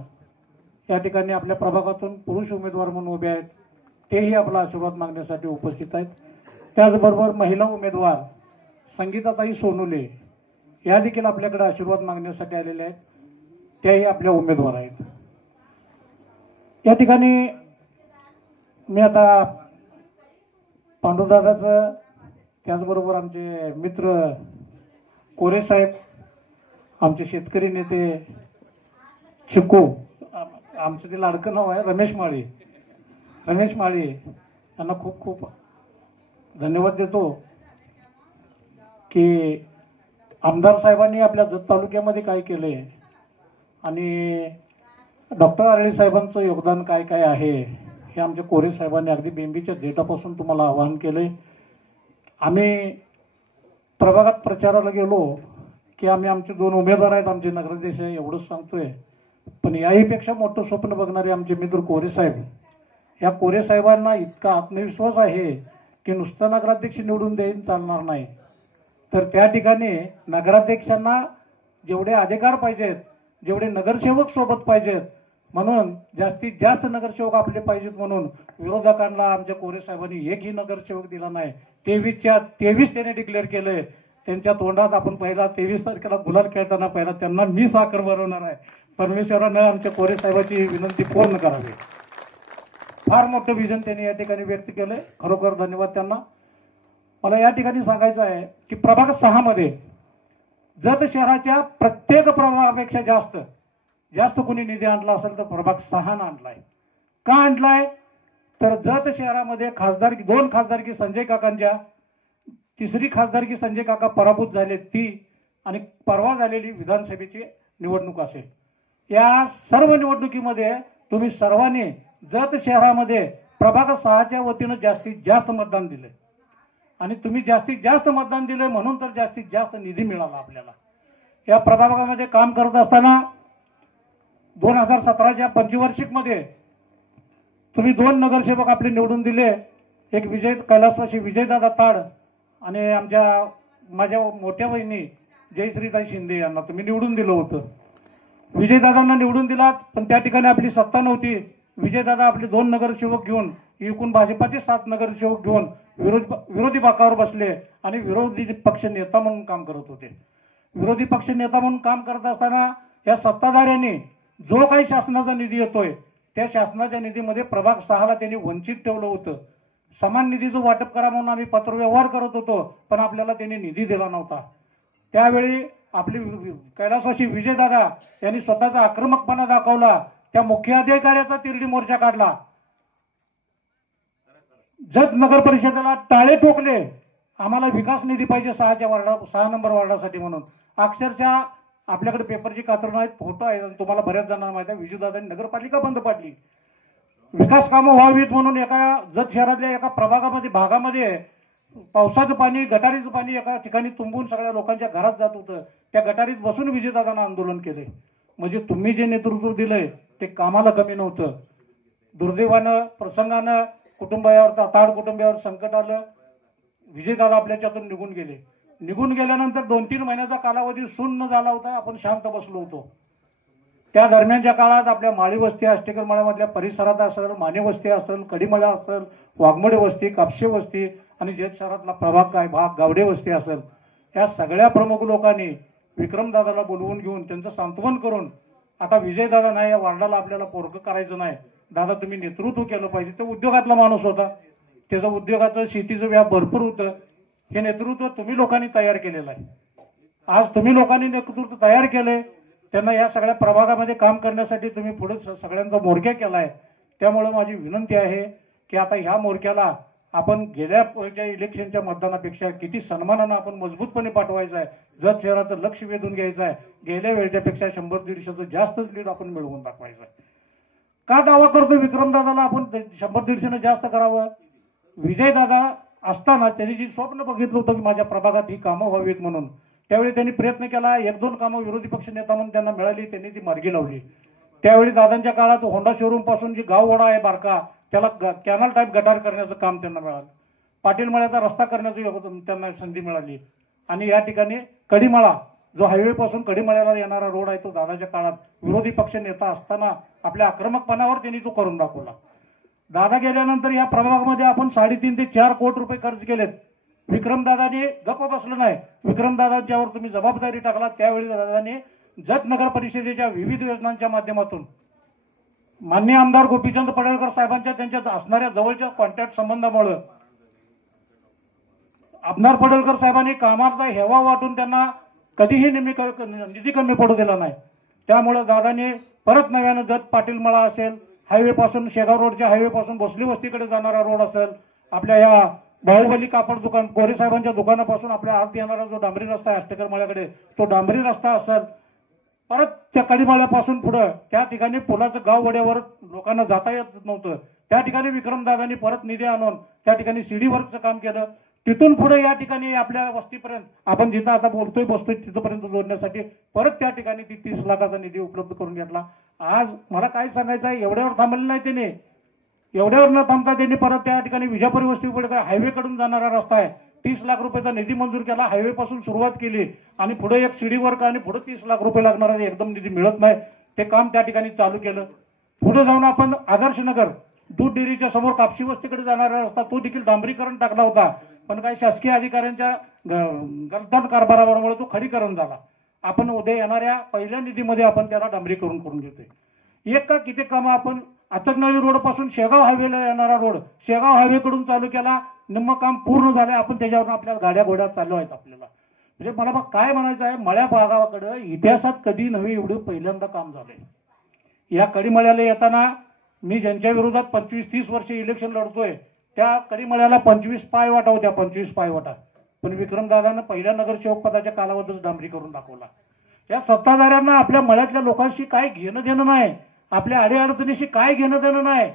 या ठिकाणी आपल्या प्रभागातून पुरुष उमेदवार म्हणून उभे आहेत, तेही आपला आशीर्वाद मागण्यासाठी उपस्थित आहेत. त्याचबरोबर महिला उमेदवार संगीताताई सोनुले या देखील आपल्याकडे आशीर्वाद मागण्यासाठी आलेले आहेत, त्याही आपल्या उमेदवार आहेत. या ठिकाणी मी आता पांडुदादाचं, त्याचबरोबर आमचे मित्र कोरे साहेब, आमचे शेतकरी नेते चिकू, आमचं ते लाडकं नाव आहे रमेश माळी यांना खूप खूप धन्यवाद देतो की आमदार साहेबांनी आपल्या जत तालुक्यामध्ये काय केले आणि डॉक्टर आरळी साहेबांचं योगदान काय काय आहे हे आमच्या कोरे साहेबांनी अगदी बेंबीच्या डेटापासून तुम्हाला आवाहन केले. आम्ही प्रभागात प्रचाराला गेलो की आम्ही आमचे 2 उमेदवार आहेत, आमचे नगराध्यक्ष एवढंच सांगतोय, पण याहीपेक्षा मोठं स्वप्न बघणारे आमचे मित्र कोरे साहेब, या कोरे साहेबांना इतका आत्मविश्वास आहे की नुसतं नगराध्यक्ष निवडून देईन चालणार नाही, तर त्या ठिकाणी नगराध्यक्षांना जेवढे अधिकार पाहिजेत, जेवढे नगरसेवक सोबत पाहिजेत, म्हणून जास्तीत जास्त नगरसेवक आपले पाहिजेत, म्हणून विरोधकांना आमच्या कोरे साहेबांनी एकही नगरसेवक दिला नाही. 23च्या 23 त्याने डिक्लेअर केलंय. त्यांच्या तोंडात आपण पहिला 23 तारखेला गुलाल खेळताना पहिला त्यांना मी साखर भरवणार आहे. परमेश्वरानं आमच्या कोरे साहेबांची विनंती पूर्ण करावी. फार मोठं विजन त्यांनी या ठिकाणी व्यक्त केलंय, खरोखर धन्यवाद त्यांना. मला या ठिकाणी सांगायचं आहे की प्रभाग 6 मध्ये जत शहराच्या प्रत्येक प्रभागापेक्षा जास्त कोणी निधी आणला असेल तर प्रभाग 6 आणलाय. का आणलाय तर जत शहरामध्ये खासदारकी 2 खासदारकी संजय काकांच्या, 3री खासदारकी संजय काका पराभूत झाले ती, आणि परवा झालेली विधानसभेची निवडणूक असेल. या सर्व निवडणुकीमध्ये तुम्ही सर्वांनी जत शहरामध्ये प्रभाग 6च्या वतीनं जास्तीत जास्त मतदान दिले आणि तुम्ही जास्तीत जास्त मतदान दिले म्हणून तर जास्तीत जास्त निधी मिळाला आपल्याला. या प्रभागामध्ये काम करत असताना 2017च्या पंचवार्षिकमध्ये तुम्ही 2 नगरसेवक आपले निवडून दिले. एक कैलासवासी विजयदादा ताड आणि माझ्या मोठ्या बहिणी जयश्रीताई शिंदे यांना तुम्ही निवडून दिलं होतं. विजयदादांना निवडून दिलात, पण त्या ठिकाणी आपली सत्ता नव्हती. विजयदादा आपले 2 नगरसेवक घेऊन, एकूण भाजपाचे 7 नगरसेवक घेऊन विरोधी बाकावर बसले आणि विरोधी पक्ष नेता म्हणून काम करत होते. विरोधी पक्ष नेता म्हणून काम करत असताना या सत्ताधाऱ्यांनी जो काही शासनाचा निधी येतोय त्या शासनाच्या निधीमध्ये प्रभाग 6ला त्यांनी वंचित ठेवलं होतं. समान निधीचं वाटप करा म्हणून आम्ही पत्रव्यवहार करत होतो, पण आपल्याला त्यांनी निधी दिला नव्हता. त्यावेळी आपले कैलासवासी विजयदादा यांनी स्वतःचा आक्रमकपणा दाखवला. त्या मुख्याधिकाऱ्याचा तिरडी मोर्चा काढला. जत नगर परिषदेला टाळे ठोकले. आम्हाला विकास निधी पाहिजे 6 नंबर वार्डासाठी म्हणून. अक्षरशः आपल्याकडे पेपरची कात्रणं आहेत, फोटो आहेत, तुम्हाला बऱ्याच जणांना माहिती आहे. विजूदादांनी नगरपालिका बंद पाडली. विकास कामं व्हावीत म्हणून एका जत शहरातल्या एका भागामध्ये पावसाचं पाणी, गटारीचं पाणी एका ठिकाणी तुंबून सगळ्या लोकांच्या घरात जात होतं. त्या गटारीत बसून विजयदादांना आंदोलन केले. म्हणजे तुम्ही जे नेतृत्व दिलंय ते कामाला कमी नव्हतं. दुर्दैवानं प्रसंगानं ताड कुटुंबावर संकट आलं. विजयदादा आपल्याच्यातून निघून गेले. निघून गेल्यानंतर 2-3 महिन्याचा कालावधी शून्य झाला होता. आपण शांत बसलो होतो. त्या दरम्यानच्या काळात आपल्या माळी वस्ती, अष्टेकर मळ्यामधल्या परिसरात असेल, माने वस्ती असेल, कडीमळा असेल, वाघमोडे वस्ती, कापशे वस्ती आणि जत शहरातला भाग गावडे वस्ती असेल, या सगळ्या प्रमुख लोकांनी विक्रमदादाला बोलवून घेऊन त्यांचं सांत्वन करून, आता विजयदादा नाही, या वार्डाला आपल्याला पोरकं करायचं नाही, दादा तुम्ही नेतृत्व केलं पाहिजे. तो उद्योगातला माणूस होता. त्याचं उद्योगाचं, शेतीचं व्याप भरपूर होतं. हे नेतृत्व तुम्ही लोकांनी तयार केलेलं आहे. आज तुम्ही लोकांनी नेतृत्व तयार केलंय. त्यांना या सगळ्या प्रभागामध्ये काम करण्यासाठी तुम्ही पुढे सगळ्यांचा मोर्चा केलाय. त्यामुळे माझी विनंती आहे की आता ह्या मोर्चाला आपण गेल्या इलेक्शनच्या मतदानापेक्षा किती सन्मानानं आपण मजबूतपणे पाठवायचं आहे. जत शहराचं लक्ष वेधून घ्यायचं आहे. गेल्या वेळच्यापेक्षा 100-150 जास्तच लीड आपण मिळवून दाखवायचं आहे. का दावा करतो विक्रमदादाला आपण 100-150 जास्त करावं? विजयदादा असताना त्यांनी जी स्वप्न बघितलं होतं की माझ्या प्रभागात ही कामं व्हावीत म्हणून, त्यावेळी त्यांनी प्रयत्न केला. 1-2 कामं विरोधी पक्ष नेता म्हणून त्यांना मिळाली, त्यांनी ती मार्गी लावली. त्यावेळी दादांच्या काळात होंडा शोरूम पासून जी गाववडा आहे बारका, त्याला कॅनल टाईप गटार करण्याचं काम त्यांना मिळालं. पाटील मळ्याचा रस्ता करण्याचं त्यांना संधी मिळाली. आणि या ठिकाणी कडिमाळा जो हायवे पासून कडिमाळ्याला येणारा रोड आहे तो दादाच्या काळात विरोधी पक्ष नेता असताना आपल्या आक्रमकपणावर त्यांनी तो करून दाखवला. दादा गेल्यानंतर या प्रभागामध्ये आपण 3.5 ते 4 कोटी रुपये खर्च केलेत. विक्रमदादाने गप्प बसलं नाही. विक्रमदादांच्यावर तुम्ही जबाबदारी टाकला. त्यावेळी दादाने जत नगर परिषदेच्या विविध योजनांच्या माध्यमातून माननीय आमदार गोपीचंद पडळकर साहेबांच्या त्यांच्या असणाऱ्या जवळच्या कॉन्टॅक्ट संबंधामुळे आमदार पडळकर साहेबांनी कामाचा हेवा वाटून त्यांना कधीही निधी कमी पडू दिला नाही. त्यामुळे दादाने परत नव्यानं जत पाटील मळा असेल, हायवे पासून शेगाव रोडच्या हायवे पासून भोसली वस्तीकडे जाणारा रोड असेल, आपल्या या बाहुबली कापड दुकान कोरे साहेबांच्या दुकानापासून आपल्या आत येणारा जो डांबरी रस्ता आहे अष्टकर मळ्याकडे, तो डांबरी रस्ता असेल, परत त्या कडिमाळ्यापासून पुढं त्या ठिकाणी पुलाचं गाव वड्यावर लोकांना जाता येत नव्हतं. त्या ठिकाणी विक्रमदादांनी परत निधी आणून त्या ठिकाणी सीडी वर्कचं काम केलं. तिथून पुढे या ठिकाणी आपल्या वस्तीपर्यंत आपण जिथं आता बोलतोय बसतोय तिथपर्यंत जोडण्यासाठी परत त्या ठिकाणी 30 लाखाचा निधी उपलब्ध करून घेतला. आज मला काय सांगायचं आहे, एवढ्यावर थांबलेलं नाही त्याने. एवढ्यावर न थांबता त्यांनी परत त्या ठिकाणी विजापूर वस्ती पुढे हायवे कडून जाणारा रस्ता आहे, 30 लाख रुपयाचा निधी मंजूर केला. हायवे पासून सुरुवात केली आणि पुढे एक सीडी वर्क आणि पुढे 30 लाख रुपये लागणार एकदम निधी मिळत नाही. ते काम त्या ठिकाणी चालू केलं. पुढे जाऊन आपण आदर्श नगर दूध डेअरीच्या समोर कापशी वस्तीकडे जाणारा रस्ता तो देखील डांबरीकरण टाकला होता. पण काही शासकीय अधिकाऱ्यांच्या गलतान कारभारामुळे तो खडीकरण झाला. आपण उद्या येणाऱ्या पहिल्या निधीमध्ये आपण त्याला डांबरीकरण करून घेतोय. एक का किती कामं आपण अचकनळी रोड पासून शेगाव हायवेला येणारा रोड शेगाव हायवे कडून चालू केला. निम्म काम पूर्ण झालंय. आपण त्याच्यावर आपल्या गाड्या घोड्या चालू आहेत. आपल्याला म्हणजे मला बघ काय म्हणायचं आहे, मळ्या भागाकडे इतिहासात कधी नव्हे एवढं पहिल्यांदा काम झालंय. या कडिमळ्याला येताना मी ज्यांच्या विरोधात 25-30 वर्षे इलेक्शन लढतोय त्या कडिमळ्याला 25 पायवाटा होत्या, 25 पायवाटा. पण विक्रमदादानं पहिल्या नगरसेवक पदाच्या कालावधीच डांबरी करून दाखवला. या सत्ताधाऱ्यांना आपल्या मळ्यातल्या लोकांशी काय घेणं देणं नाही, आपल्या अडीअडचणीशी काय घेणं देणं नाही.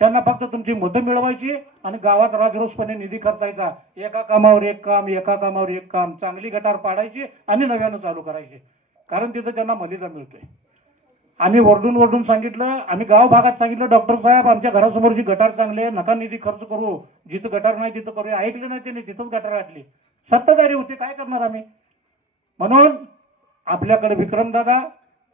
त्यांना फक्त तुमची मतं मिळवायची आणि गावात राजरोसपणे निधी खर्चायचा. एका कामावर एक काम, एका कामावर एक काम, चांगली गटार पाडायची आणि नव्यानं चालू करायची. कारण तिथं त्यांना मलिदा मिळतोय. आम्ही वरडून सांगितलं, आम्ही गाव भागात सांगितलं, डॉक्टर साहेब आमच्या घरासमोरची गटार चांगली आहे, नका निधी खर्च करू, जिथं गटार नाही तिथं करूया. ऐकलं नाही त्यांनी, तिथंच गटार घातली. सत्ताधारी होते, काय करणार आम्ही. म्हणून आपल्याकडे विक्रमदादा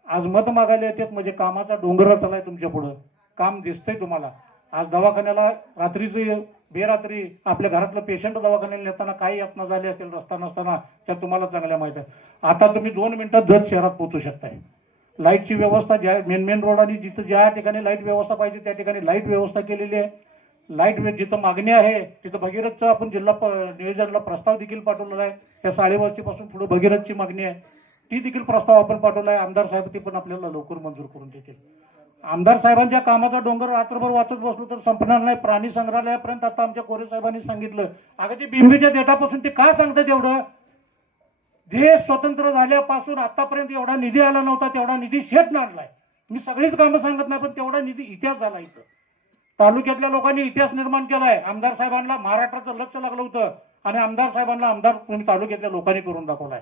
आज मत मागायला येतात म्हणजे कामाचा डोंगर रचलाय तुमच्या पुढं. काम दिसतंय तुम्हाला. आज दवाखान्याला रात्रीचं बेरात्री आपल्या घरातलं पेशंट दवाखान्याला नेताना काही यातना झाली असेल रस्ता नसताना त्या तुम्हाला चांगल्या माहिती आहे. आता तुम्ही 2 मिनिटात जत शहरात पोहोचू शकताय. लाईटची व्यवस्था ज्या मेन रोड आणि जिथं ज्या ठिकाणी लाईट व्यवस्था पाहिजे त्या ठिकाणी लाईट व्यवस्था केलेली आहे. लाईट जिथं मागणी आहे तिथं भगीरथचा आपण जिल्हा नियोजनाला प्रस्ताव देखील पाठवलेला आहे. त्या साडेवर्षीपासून पुढे भगीरथची मागणी आहे, ती देखील प्रस्ताव आपण पाठवला आहे. आमदार साहेब ती पण आपल्याला लवकर मंजूर करून देतील. आमदार साहेबांच्या कामाचा डोंगर रात्रभर वाचत बसलो तर संपणार नाही. प्राणी संग्रहालयापर्यंत आता आमच्या कोरे साहेबांनी सांगितलं. अगं ते बिंबीच्या डेटापासून ते का सांगतात एवढं. देश स्वतंत्र झाल्यापासून आतापर्यंत एवढा निधी आला नव्हता, तेवढा निधी शेत नाडलाय. मी सगळीच कामं सांगत नाही पण तेवढा निधी इतिहास झाला. इथं तालुक्यातल्या लोकांनी इतिहास निर्माण केलाय. आमदार साहेबांना महाराष्ट्राचं लक्ष लागलं होतं आणि आमदार साहेबांना आमदार तुम्ही तालुक्यातल्या लोकांनी करून दाखवलाय.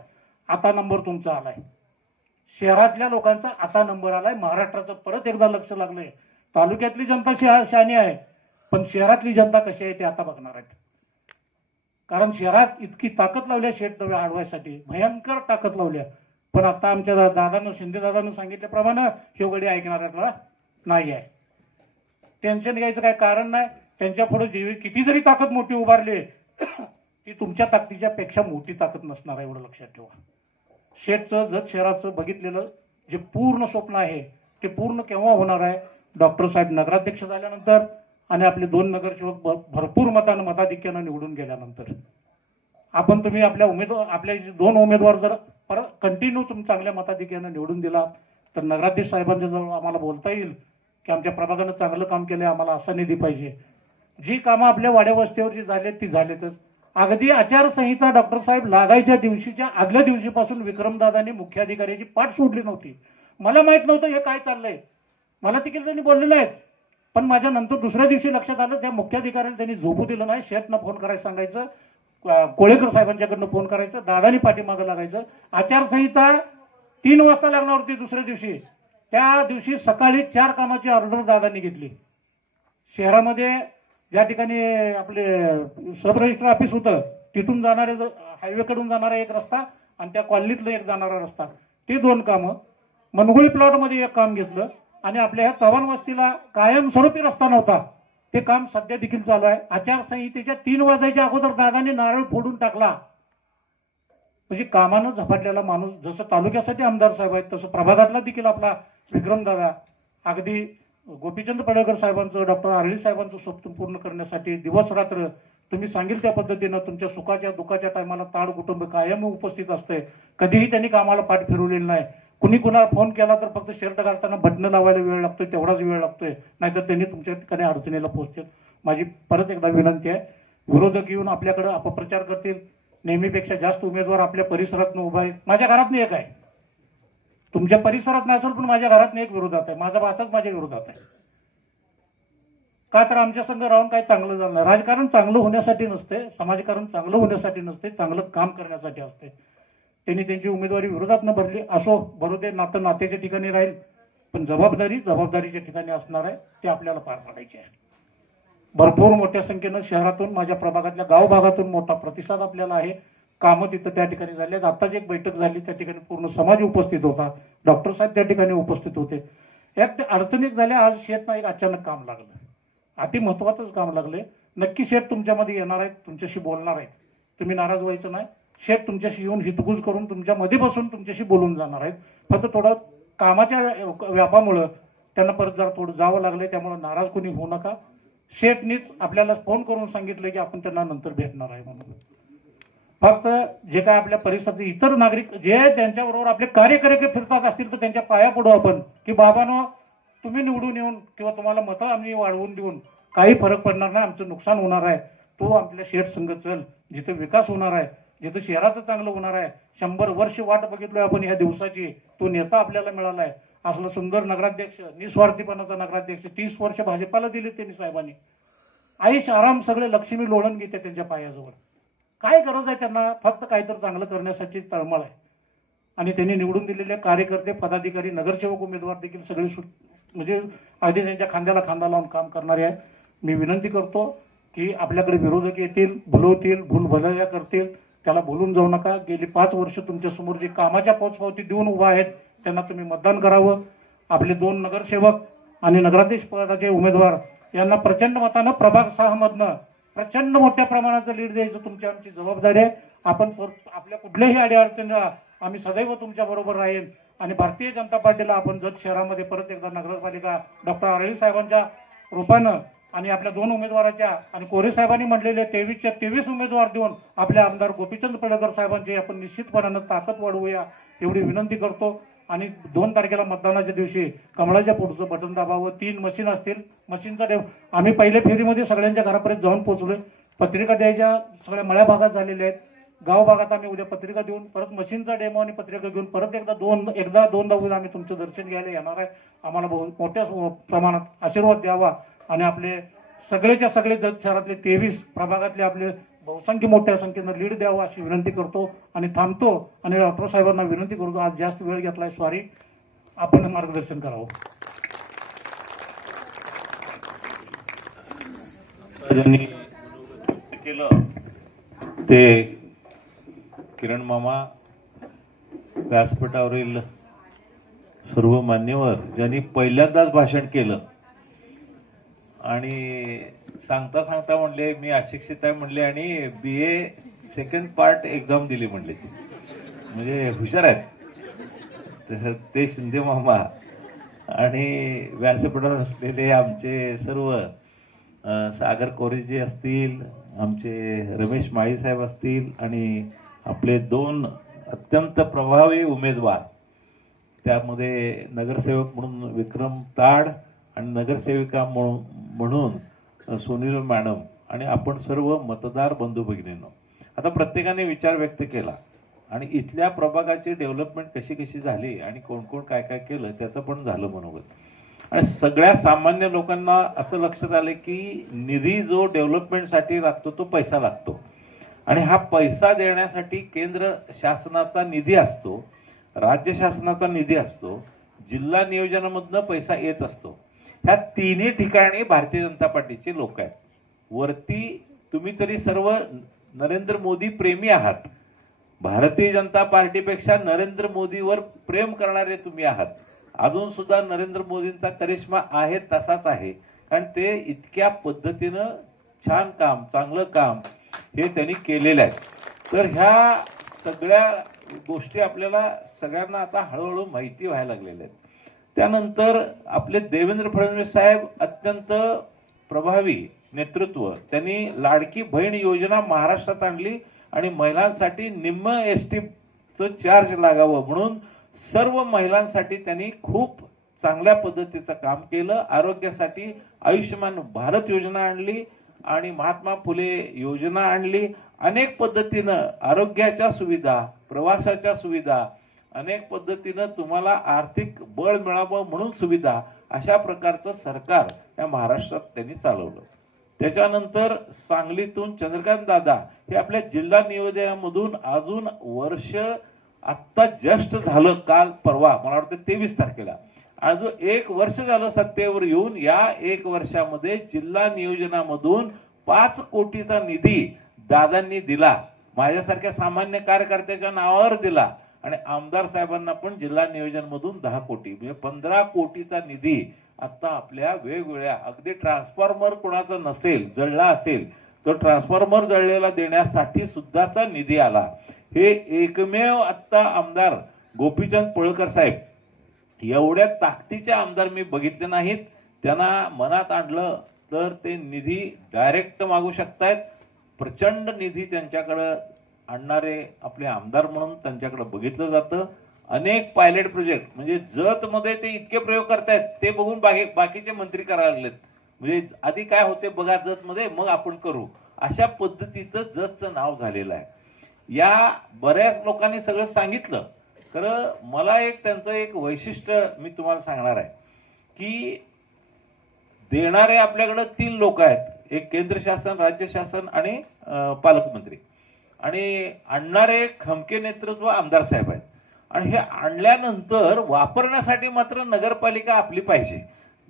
आता नंबर तुमचा आलाय. शहरातल्या लोकांचा आता नंबर आलाय. महाराष्ट्राचं परत एकदा लक्ष लागलंय. तालुक्यातली जनता शहाणी आहे पण शहरातली जनता कशी आहे ते आता बघणार आहेत. कारण शहरात इतकी ताकद लावल्या शेत अडवायसाठी, भयंकर ताकद लावल्या. पण आता आमच्या दादानं शिंदे दादानं सांगितल्याप्रमाणे शेवगडी ऐकणाऱ्याला नाही आहे. टेन्शन घ्यायचं काय कारण नाही. त्यांच्या पुढे किती जरी ताकद मोठी उभारली ती तुमच्या ताकदीच्या पेक्षा मोठी ताकद नसणार आहे, एवढं लक्षात ठेवा. शेतचं जत शहराचं बघितलेलं जे पूर्ण स्वप्न आहे ते पूर्ण केव्हा होणार आहे. डॉक्टर साहेब नगराध्यक्ष झाल्यानंतर आणि आपले 2 नगरसेवक भरपूर मताधिक्यानं निवडून गेल्यानंतर. आपण तुम्ही आपल्या आपले 2 उमेदवार जर परत कंटिन्यू तुम्ही चांगल्या मताधिक्यानं निवडून दिला तर नगराध्यक्ष साहेबांच्या जवळ आम्हाला बोलता येईल की आमच्या प्रभागानं चांगलं काम केलंय, आम्हाला असा निधी पाहिजे. जी कामं आपल्या वाड्या वस्तीवर जी झालेत ती झालेतच. अगदी आचारसंहिता डॉक्टर साहेब लागायच्या दिवशीच्या आदल्या दिवशीपासून विक्रमदादांनी मुख्याधिकाऱ्याची पाठ सोडली नव्हती. मला माहित नव्हतं हे काय चाललंय. मला तिकीट त्यांनी बोललेलं आहे, पण माझ्या नंतर दुसऱ्या दिवशी लक्षात आलं त्या मुख्याधिकाऱ्याने त्यांनी झोपू दिलं नाही. शेठनं फोन करायला सांगायचं, कोळेकर साहेबांच्याकडनं फोन करायचं, दादानी पाठीमागं लागायचं. आचारसंहिता 3 वाजता लागणार होती दुसऱ्या दिवशी. त्या दिवशी सकाळी 4 कामाची ऑर्डर दादांनी घेतली. शहरामध्ये ज्या ठिकाणी आपले सब रजिस्टर ऑफिस होतं तिथून जाणारे हायवेकडून जाणारा एक रस्ता आणि त्या कॉलनीतलं एक जाणारा रस्ता, ते 2 कामं. मनगुळी प्लॉटमध्ये एक काम घेतलं आणि आपल्या ह्या चव्हाण वस्तीला कायमस्वरूपी रस्ता नव्हता, ते काम सध्या देखील चालू आहे. आचारसंहितेच्या 3 वाजायच्या अगोदर दादांनी नारळ फोडून टाकला. म्हणजे कामानं झपाटलेला माणूस. जसं तालुक्यासाठी आमदार साहेब आहेत तसं प्रभागातला देखील आपला विक्रमदादा अगदी गोपीचंद पडळकर साहेबांचं, डॉक्टर आरळी साहेबांचं स्वप्न पूर्ण करण्यासाठी दिवस रात्र तुम्ही सांगेल त्या पद्धतीनं तुमच्या सुखाच्या दुःखाच्या टायमाला ताड कुटुंब कायम उपस्थित असते. कधीही त्यांनी कामाला पाठ फिरवलेली नाही. कुणी कुणाला फोन केला तर फक्त शर्ट घालताना बटणं लावायला वेळ लागतोय, तेवढाच वेळ लागतोय, नाहीतर त्यांनी तुमच्या ठिकाणी अडचणीला पोहोचतील. माझी परत एकदा विनंती आहे, विरोधक येऊन आपल्याकडे अपप्रचार करतील. नेहमीपेक्षा जास्त उमेदवार आपल्या परिसरात उभा आहे. माझ्या घरात एक आहे, तुमच्या परिसरात नसेल पण माझ्या घरात एक विरोधात आहे. माझा भाचाच माझ्या विरोधात आहे. का तर आमच्या संघ राहून काही चांगलं झालं नाही. राजकारण चांगलं होण्यासाठी नसते, समाजकारण चांगलं होण्यासाठी नसते, चांगलं काम करण्यासाठी असते. त्यांनी त्यांची उमेदवारी विरोधात न भरली असो, बरोबर नातं नात्याच्या ठिकाणी राहील, पण जबाबदारीच्या ठिकाणी असणार आहे, ते आपल्याला पार पाडायची आहे. भरपूर मोठ्या संख्येनं शहरातून माझ्या प्रभागातल्या गाव भागातून मोठा प्रतिसाद आपल्याला आहे. कामं तिथं त्या ठिकाणी झाली आहेत. आताच एक बैठक झाली, त्या ठिकाणी पूर्ण समाज उपस्थित होता, डॉक्टर साहेब त्या ठिकाणी उपस्थित होते. यात अडचणीत झाल्या. आज शेठना एक अचानक काम लागलं, अति महत्वाचंच काम लागले. नक्की शेठ तुमच्यामध्ये येणार आहेत, तुमच्याशी बोलणार आहेत, तुम्ही नाराज व्हायचं नाही. शेठ तुमच्याशी येऊन हितगुज करून तुमच्यामध्ये बसून तुमच्याशी बोलून जाणार आहेत. फक्त थोडं कामाच्या व्यापामुळं त्यांना परत जरा थोडं जावं लागलंय, त्यामुळे नाराज कोणी होऊ नका. शेठनीच आपल्याला फोन करून सांगितलं की आपण त्यांना नंतर भेटणार आहे म्हणून. फक्त जे काय आपल्या परिसरात इतर नागरिक जे त्यांच्याबरोबर आपले कार्यकर्ते फिरतात असतील तर त्यांच्या पाया पडू आपण की बाबांनो तुम्ही निवडून येऊन किंवा तुम्हाला मतं आम्ही वाढवून देऊन काही फरक पडणार नाही, आमचं नुकसान होणार आहे. तो आपल्या शेठ संघ चल, जिथे विकास होणार आहे, जिथे शहराचं चांगलं होणार आहे. 100 वर्ष वाट बघितलोय आपण ह्या दिवसाची, तो नेता आपल्याला मिळालाय. असलं सुंदर नगराध्यक्ष, निस्वार्थीपणाचा नगराध्यक्ष. 30 वर्ष भाजपाला दिले त्यांनी साहेबांनी. आयुष आराम सगळे लक्ष्मी लोळण घेते त्यांच्या पायाजवळ. काय गरज आहे त्यांना? फक्त काहीतरी चांगलं करण्यासाठी तळमळ आहे. आणि त्यांनी निवडून दिलेले कार्यकर्ते, पदाधिकारी, नगरसेवक, उमेदवार देखील सगळे म्हणजे अगदी त्यांच्या खांद्याला खांदा लावून काम करणारे आहे. मी विनंती करतो की आपल्याकडे विरोधक येतील, भुलवतील, भूलभुलैया करतील, त्याला बोलून जाऊ नका. गेली 5 वर्ष तुमच्या समोर जे कामाच्या पोचपावती देऊन उभा आहेत त्यांना तुम्ही मतदान करावं. आपले 2 नगरसेवक आणि नगराध्यक्ष पदाचे उमेदवार यांना प्रचंड मतानं प्रभाग 6 मधनं प्रचंड मोठ्या प्रमाणाचं लीड द्यायचं तुमची आमची जबाबदारी आहे. आपण आपल्या कुठल्याही अडीअडचणीला आम्ही सदैव तुमच्या बरोबर राहील. आणि भारतीय जनता पार्टीला आपण जत शहरामध्ये परत एकदा नगरपालिका डॉक्टर आरळी साहेबांच्या रूपानं आणि आपल्या 2 उमेदवाराच्या आणि कोरे साहेबांनी म्हटलेले 23च्या 23 उमेदवार देऊन आपल्या आमदार गोपीचंद पडळकर साहेबांची आपण निश्चितपणानं ताकद वाढवूया एवढी विनंती करतो. आणि 2 तारखेला मतदानाच्या दिवशी कमळाच्या पुढचं बटन दाबावं. 3 मशीन असतील. मशीनचा आम्ही पहिल्या फेरीमध्ये सगळ्यांच्या घरापर्यंत जाऊन पोहोचलोय. पत्रिका द्यायच्या सगळ्या मळ्या भागात झालेल्या आहेत. गाव भागात आम्ही उद्या पत्रिका देऊन परत मशीनचा डेमो आणि पत्रिका घेऊन परत एकदा दोनदा आम्ही तुमचं दर्शन घ्यायला येणार आहे. आम्हाला मोठ्या प्रमाणात आशीर्वाद द्यावा आणि आपले सगळेच्या सगळे जत शहरातले 23 प्रभागातले आपले बहुसंख्य मोठ्या संख्येनं लीड द्यावं अशी विनंती करतो आणि थांबतो. आणि डॉक्टर साहेबांना विनंती करतो, आज जास्त वेळ घेतलाय, सॉरी, आपण मार्गदर्शन करावं. ज्यांनी केलं ते किरण मामा, व्यासपीठावरील सर्व मान्यवर ज्यांनी पहिल्यांदाच भाषण केलं आणि सांगता सांगता म्हणले मी अशिक्षित आहे म्हणले आणि BA सेकंड पार्ट एक्झाम दिली म्हणले. म्हणजे हुशार आहेत ते शिंदे मामा. आणि व्यासपीठावर असलेले आमचे सर्व सागर कोरेजी असतील, आमचे रमेश माळी साहेब असतील आणि आपले 2 अत्यंत प्रभावी उमेदवार, त्यामध्ये नगरसेवक म्हणून विक्रम ताड आणि नगरसेविका म्हणून सुनील मॅडम आणि आपण सर्व मतदार बंधू भगिनींनो. आता प्रत्येकाने विचार व्यक्त केला आणि इथल्या प्रभागाची डेव्हलपमेंट कशी कशी झाली आणि कोण कोण काय काय केलं त्याचं पण झालं मनोगत. आणि सगळ्या सामान्य लोकांना असं लक्षात आलं की निधी जो डेव्हलपमेंटसाठी लागतो तो पैसा लागतो आणि हा पैसा देण्यासाठी केंद्र शासनाचा निधी असतो, राज्य शासनाचा निधी असतो, जिल्हा नियोजनामधनं पैसा येत असतो. ह्या तिन्ही ठिकाणी भारतीय जनता पार्टीचे लोक आहेत. वरती तुम्ही तरी सर्व नरेंद्र मोदी प्रेमी आहात. भारतीय जनता पार्टीपेक्षा नरेंद्र मोदीवर प्रेम करणारे तुम्ही आहात. अजून सुद्धा नरेंद्र मोदींचा करिश्मा आहे तसाच आहे, कारण ते इतक्या पद्धतीनं छान काम, चांगलं काम हे त्यांनी केलेलं आहे. तर ह्या सगळ्या गोष्टी आपल्याला सगळ्यांना आता हळूहळू माहिती व्हायला लागलेल्या आहेत. त्यानंतर आपले देवेंद्र फडणवीस साहेब अत्यंत प्रभावी नेतृत्व, त्यांनी लाडकी बहीण योजना महाराष्ट्रात आणली आणि महिलांसाठी निम्म एसटीचं चार्ज लागावं म्हणून सर्व महिलांसाठी त्यांनी खूप चांगल्या पद्धतीचं काम केलं. आरोग्यासाठी आयुष्यमान भारत योजना आणली आणि महात्मा फुले योजना आणली. अनेक पद्धतीनं आरोग्याच्या सुविधा, प्रवासाच्या सुविधा, अनेक पद्धतीनं तुम्हाला आर्थिक बळ मिळावं म्हणून सुविधा, अशा प्रकारचं सरकार या महाराष्ट्रात त्यांनी चालवलं. त्याच्यानंतर सांगलीतून चंद्रकांत दादा हे आपल्या जिल्हा नियोजनामधून अजून वर्ष आत्ता जस्ट झालं, काल परवा मला वाटतं 23 तारखेला, अजून 1 वर्ष झालं सत्तेवर येऊन. या 1 वर्षामध्ये जिल्हा नियोजनामधून 5 कोटीचा निधी दादांनी दिला, माझ्यासारख्या सामान्य कार्यकर्त्याच्या नावावर दिला आणि आमदार साहेबांना पण जिल्हा नियोजन मधून 10 कोटी म्हणजे 15 कोटीचा निधी आता आपल्या वेगवेगळ्या, अगदी ट्रान्सफॉर्मर कोणाचा नसेल, जळला असेल तर ट्रान्सफॉर्मर जळलेला देण्यासाठी सुद्धाचा निधी आला. हे एकमेव आता आमदार गोपीचंद पळकर साहेब, एवढ्या ताकदीचे आमदार मी बघितले नाहीत. त्यांना मनात आणलं तर ते निधी डायरेक्ट मागू शकतायत. प्रचंड निधी त्यांच्याकडे आणणारे आपले आमदार म्हणून त्यांच्याकडे बघितलं जातं. अनेक पायलट प्रोजेक्ट म्हणजे जत मध्ये ते इतके प्रयोग करतायत ते बघून बाकीचे मंत्री करायला लागलेत. म्हणजे आधी काय होते बघा जत मध्ये, मग आपण करू, अशा पद्धतीचं जतचं नाव झालेलं आहे. या बऱ्याच लोकांनी सगळं सांगितलं. खरं मला त्यांचं एक वैशिष्ट्य मी तुम्हाला सांगणार आहे की देणारे आपल्याकडे 3 लोक आहेत, एक केंद्र शासन, राज्य शासन आणि पालकमंत्री, आणि आणणारे खमके नेतृत्व आमदार साहेब आहेत. आणि हे आणल्यानंतर वापरण्यासाठी मात्र नगरपालिका आपली पाहिजे.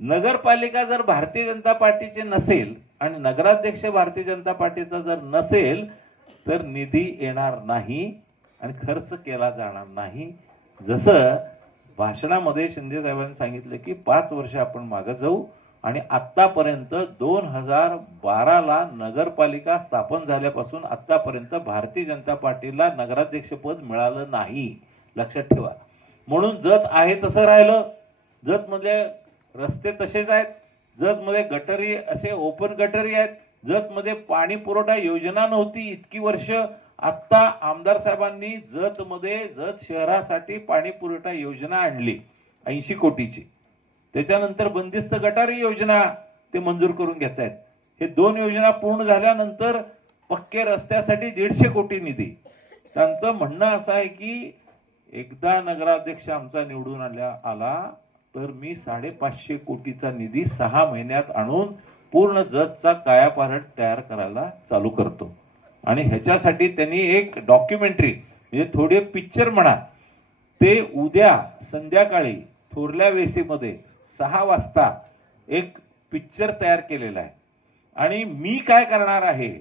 नगरपालिका जर भारतीय जनता पार्टीचे नसेल आणि नगराध्यक्ष भारतीय जनता पार्टीचा जर नसेल तर निधी येणार नाही आणि खर्च केला जाणार नाही. जसं भाषणामध्ये शिंदे साहेबांनी सांगितलं की 5 वर्ष आपण मागे जाऊ आणि आतापर्यंत 2012ला नगरपालिका स्थापन झाल्यापासून आतापर्यंत भारतीय जनता पार्टीला नगराध्यक्षपद मिळालं नाही, लक्षात ठेवा. म्हणून जत आहे तसं राहिलं. जत मध्ये रस्ते तसेच आहेत, जत मध्ये गटरी असे ओपन गटरी आहेत, जत मध्ये पाणी पुरवठा योजना नव्हती इतकी वर्ष. आता आमदार साहेबांनी जत मध्ये जत शहरासाठी पाणी पुरवठा योजना आणली 80 कोटीची. त्याच्यानंतर बंदिस्त गटारी योजना ते मंजूर करून घेत आहेत. हे 2 योजना पूर्ण झाल्यानंतर पक्के रस्त्यासाठी 150 कोटी निधी. त्यांचं म्हणणं असं आहे की एकदा नगराध्यक्ष आमचा निवडून आला तर मी 550 कोटीचा निधी 6 महिन्यात आणून पूर्ण जतचा कायापालट तयार करायला चालू करतो. आणि ह्याच्यासाठी त्यांनी एक डॉक्युमेंटरी म्हणजे थोडे पिक्चर म्हणा ते उद्या संध्याकाळी थोरल्या वेसीमध्ये 6 वाजता एक पिक्चर तयार केलेला आहे. आणि मी काय करणार आहे,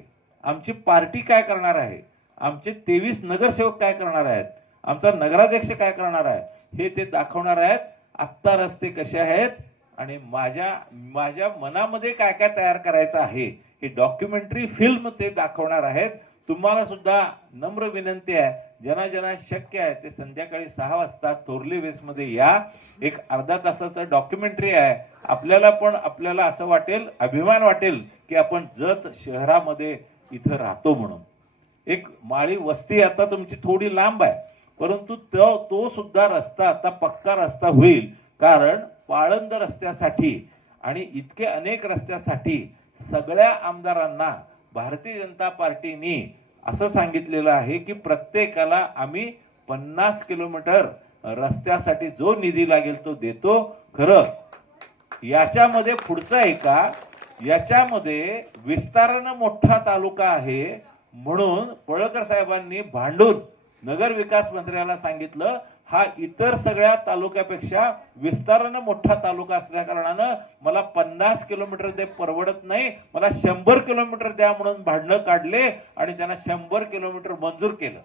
आमची पार्टी काय करणार आहे, आमचे 23 नगरसेवक काय करणार आहेत, आमचा नगराध्यक्ष काय करणार आहे हे ते दाखवणार आहेत. आत्ता रस्ते कसे आहेत आणि माझ्या मनामध्ये काय काय तयार करायचं आहे हे डॉक्युमेंटरी फिल्म ते दाखवणार आहेत. तुम्हाला सुद्धा नम्र विनंती आहे, ज्यांना ज्यांना शक्य आहे ते संध्याकाळी 6 वाजता थोरली वेसमध्ये या. एक अर्धा तासाचं डॉक्युमेंटरी आहे. आपल्याला असं वाटेल, अभिमान वाटेल की आपण जत शहरामध्ये इथं राहतो म्हणून. एक माळी वस्ती आता तुमची थोडी लांब आहे, परंतु तो सुद्धा रस्ता आता पक्का रस्ता होईल. कारण पाळंद रस्त्यासाठी आणि इतके अनेक रस्त्यासाठी सगळ्या आमदारांना भारतीय जनता पार्टीने असं सांगितलेलं आहे की प्रत्येकाला आम्ही 50 किलोमीटर रस्त्यासाठी जो निधी लागेल तो देतो. खरं याच्यामध्ये पुढचं आहे का, याच्यामध्ये विस्तारानं मोठा तालुका आहे म्हणून पळकर साहेबांनी भांडून नगर विकास मंत्र्याला सांगितलं, हा इतर सगळ्या तालुक्यापेक्षा विस्तारानं मोठा तालुका असल्या कारणानं मला 50 किलोमीटर ते परवडत नाही, मला 100 किलोमीटर द्या म्हणून भांडणं काढले आणि त्यांना 100 किलोमीटर मंजूर केलं.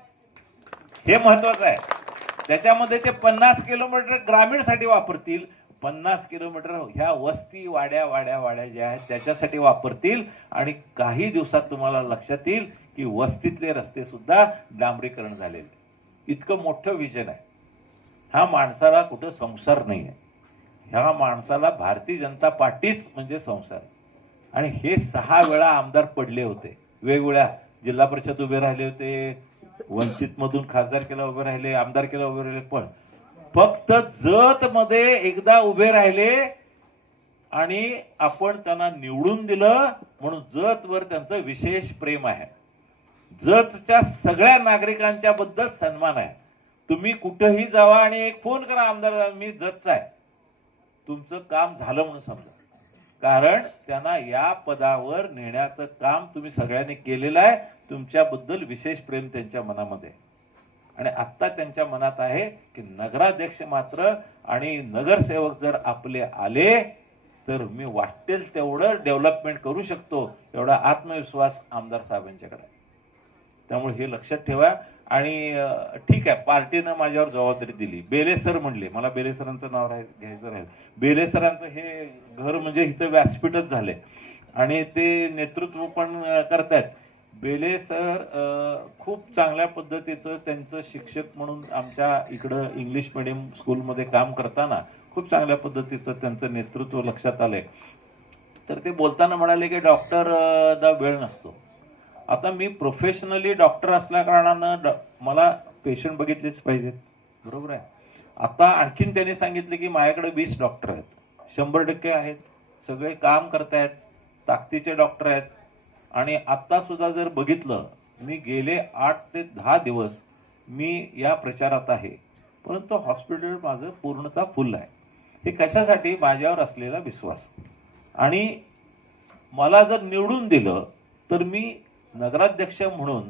हे महत्वाचं आहे. त्याच्यामध्ये ते 50 किलोमीटर ग्रामीणसाठी वापरतील, 50 किलोमीटर ह्या वस्ती वाड्या ज्या आहेत त्याच्यासाठी वापरतील. आणि काही दिवसात तुम्हाला लक्षात येईल की वस्तीतले रस्ते सुद्धा डांबरीकरण झालेले. इतकं मोठं विजन आहे. ह्या माणसाला कुठं संसार नाही आहे. ह्या माणसाला भारतीय जनता पार्टीच म्हणजे संसार. आणि हे 6 वेळा आमदार पडले होते, वेगवेगळ्या जिल्हा परिषद उभे राहिले होते, वंचित मधून खासदार केला उभे राहिले, आमदार केला उभे राहिले, पण फक्त जत मध्ये एकदा उभे राहिले आणि आपण त्यांना निवडून दिलं म्हणून जतवर त्यांचं विशेष प्रेम आहे. जतच्या सगळ्या नागरिकांच्या बद्दल सन्मान आहे. तुम्ही कुठेही जावा आणि एक फोन करा, आमदार मी जतचा आहे, तुमचं काम झालं म्हणून समजा. कारण त्यांना या पदावर नेण्याचं काम तुम्ही सगळ्यांनी केलेलं आहे. तुमच्याबद्दल विशेष प्रेम त्यांच्या मनामध्ये. आणि आत्ता त्यांच्या मनात आहे की नगराध्यक्ष मात्र आणि नगरसेवक जर आपले आले तर मी वाटेल तेवढं डेव्हलपमेंट करू शकतो, एवढा आत्मविश्वास आमदार साहेबांच्याकडे. त्यामुळे हे लक्षात ठेवा. आणि ठीक आहे, पार्टीनं माझ्यावर जबाबदारी दिली. बेले सर म्हणले, मला बेले सरांचं नाव घ्यायचं राहील. बेले सरांचं हे घर म्हणजे इथं व्यासपीठच झाले आणि ते नेतृत्व पण करतायत. बेले सर खूप चांगल्या पद्धतीचं त्यांचं शिक्षक म्हणून आमच्या इकडं इंग्लिश मिडियम स्कूलमध्ये काम करताना खूप चांगल्या पद्धतीचं त्यांचं नेतृत्व लक्षात आलंय. तर ते बोलताना म्हणाले की डॉक्टरला वेळ नसतो. आता मी प्रोफेशनली डॉक्टर असल्या कारणानं मला पेशंट बघितलेच पाहिजेत, बरोबर आहे. आता आणखीन त्यांनी सांगितलं की माझ्याकडे 20 डॉक्टर आहेत, 100% आहेत, सगळे काम करतायत, ताकदीचे डॉक्टर आहेत. आणि आता सुद्धा जर बघितलं, मी गेले 8 ते 10 दिवस मी या प्रचारात आहे, परंतु हॉस्पिटल माझं पूर्णतः फुल आहे. हे कशासाठी? माझ्यावर असलेला विश्वास. आणि मला जर निवडून दिलं तर मी नगराध्यक्ष म्हणून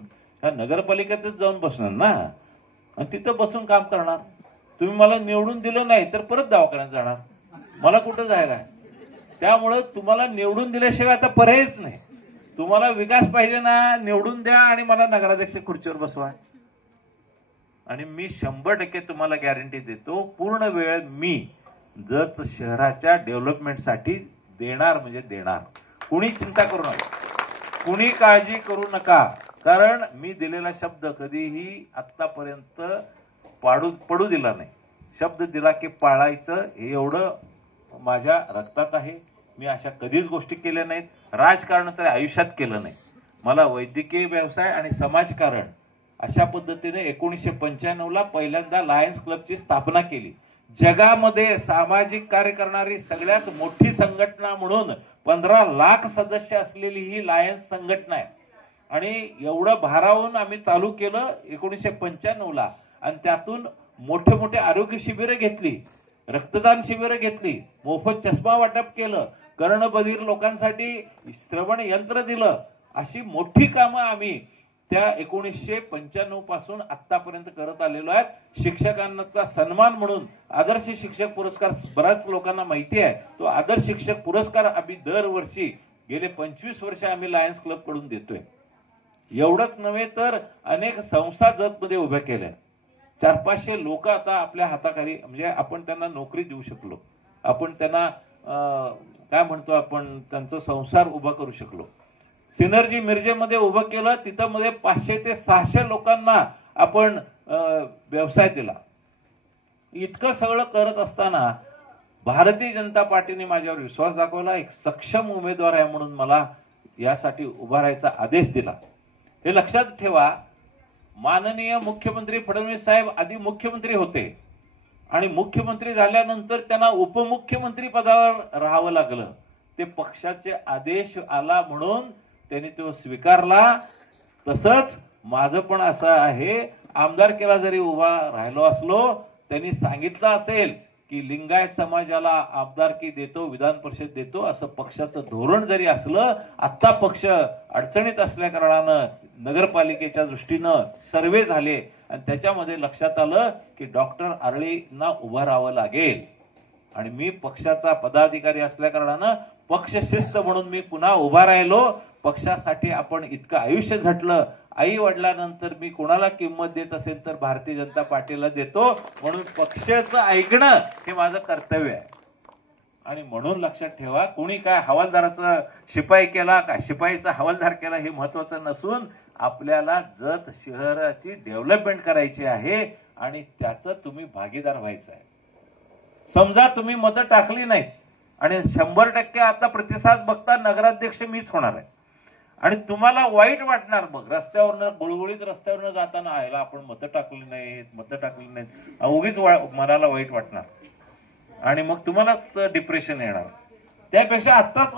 या नगरपालिकेतच जाऊन बसणार ना आणि तिथं बसून काम करणार. तुम्ही मला निवडून दिलं नाही तर परत दवाखान्यात जाणार, मला कुठं जायला आहे. त्यामुळं तुम्हाला निवडून दिल्याशिवाय आता पर्यायच नाही. तुम्हाला विकास पाहिजे ना, निवडून द्या आणि मला नगराध्यक्ष खुर्चीवर बसवा. आणि मी 100% तुम्हाला गॅरंटी देतो, पूर्ण वेळ मी जत शहराच्या डेव्हलपमेंटसाठी देणार म्हणजे देणार. कुणी चिंता करू नका, कुणी काळजी करू नका. कारण मी दिलेला शब्द कधीही आतापर्यंत पडू दिला नाही. शब्द दिला की पाळायचं हे एवढं माझ्या रक्तात आहे. मी अशा कधीच गोष्टी केल्या नाहीत. राजकारण तर आयुष्यात केलं नाही. मला वैद्यकीय व्यवसाय आणि समाजकारण अशा पद्धतीने 1995ला पहिल्यांदा लायन्स क्लबची स्थापना केली. जगामध्ये सामाजिक कार्य करणारी सगळ्यात मोठी संघटना म्हणून 15 लाख सदस्य असलेली ही लायन्स संघटना आहे. आणि एवढं भारावून आम्ही चालू केलं 1995ला. आणि त्यातून मोठे मोठे आरोग्य शिबिरं घेतली, रक्तदान शिबिरं घेतली, मोफत चष्मा वाटप केलं, कर्णबधीर लोकांसाठी श्रवण यंत्र दिलं. अशी मोठी कामं आम्ही त्या 1995 पासून आतापर्यंत करत आलेलो आहेत. शिक्षकांचा सन्मान म्हणून आदर्श शिक्षक पुरस्कार बऱ्याच लोकांना माहिती आहे. तो आदर्श शिक्षक पुरस्कार आम्ही दरवर्षी गेले 25 वर्ष आम्ही लायन्स क्लब कडून देतोय. एवढंच नव्हे तर अनेक संस्था जतमध्ये उभ्या केल्या. 400-500 लोक आता आपल्या हाताखाली, म्हणजे आपण त्यांना नोकरी देऊ शकलो, आपण त्यांना काय म्हणतो आपण त्यांचा संसार उभा करू शकलो. सिनर्जी मिरजेमध्ये उभं केलं, तिथं मध्ये 500 ते 600 लोकांना आपण व्यवसाय दिला. इतकं सगळं करत असताना भारतीय जनता पार्टीने माझ्यावर विश्वास दाखवला. एक सक्षम उमेदवार आहे म्हणून मला यासाठी उभा राहायचा आदेश दिला. हे लक्षात ठेवा. माननीय मुख्यमंत्री फडणवीस साहेब आधी मुख्यमंत्री होते आणि मुख्यमंत्री झाल्यानंतर त्यांना उपमुख्यमंत्री पदावर राहावं लागलं. ते पक्षाचे आदेश आला म्हणून त्यांनी तो स्वीकारला. तसंच माझं पण असं आहे, आमदारकीला जरी उभा राहिलो असलो, त्यांनी सांगितलं असेल की लिंगायत समाजाला आमदारकी देतो, विधान परिषद देतो असं पक्षाचं धोरण जरी असलं, आता पक्ष अडचणीत असल्या कारणानं नगरपालिकेच्या दृष्टीनं सर्वे झाले आणि त्याच्यामध्ये लक्षात आलं की डॉक्टर आरळींना उभं राहावं लागेल. आणि मी पक्षाचा पदाधिकारी असल्या कारणानं पक्षशिस्त म्हणून मी पुन्हा उभा राहिलो. पक्षासाठी आपण इतकं आयुष्य झटलं. आई वडिलांनंतर मी कोणाला किंमत देत असेल तर भारतीय जनता पार्टीला देतो, म्हणून पक्षाचं ऐकणं हे माझं कर्तव्य आहे. आणि म्हणून लक्षात ठेवा, कोणी काय हवालदाराचं शिपाई केला का शिपाईचा हवालदार केला हे महत्वाचं नसून आपल्याला जत शहराची डेव्हलपमेंट करायची आहे आणि त्याचं तुम्ही भागीदार व्हायचं आहे. समजा तुम्ही मतं टाकली नाही आणि 100% आता प्रतिसाद बघता नगराध्यक्ष मीच होणार आहे आणि तुम्हाला वाईट वाटणार, मग रस्त्यावरनं गुळगुळीत रस्त्यावरनं जाताना आयला आपण मतं टाकली नाहीत, उगीच मनाला वाईट वाटणार आणि मग तुम्हालाच डिप्रेशन येणार. त्यापेक्षा आत्ताच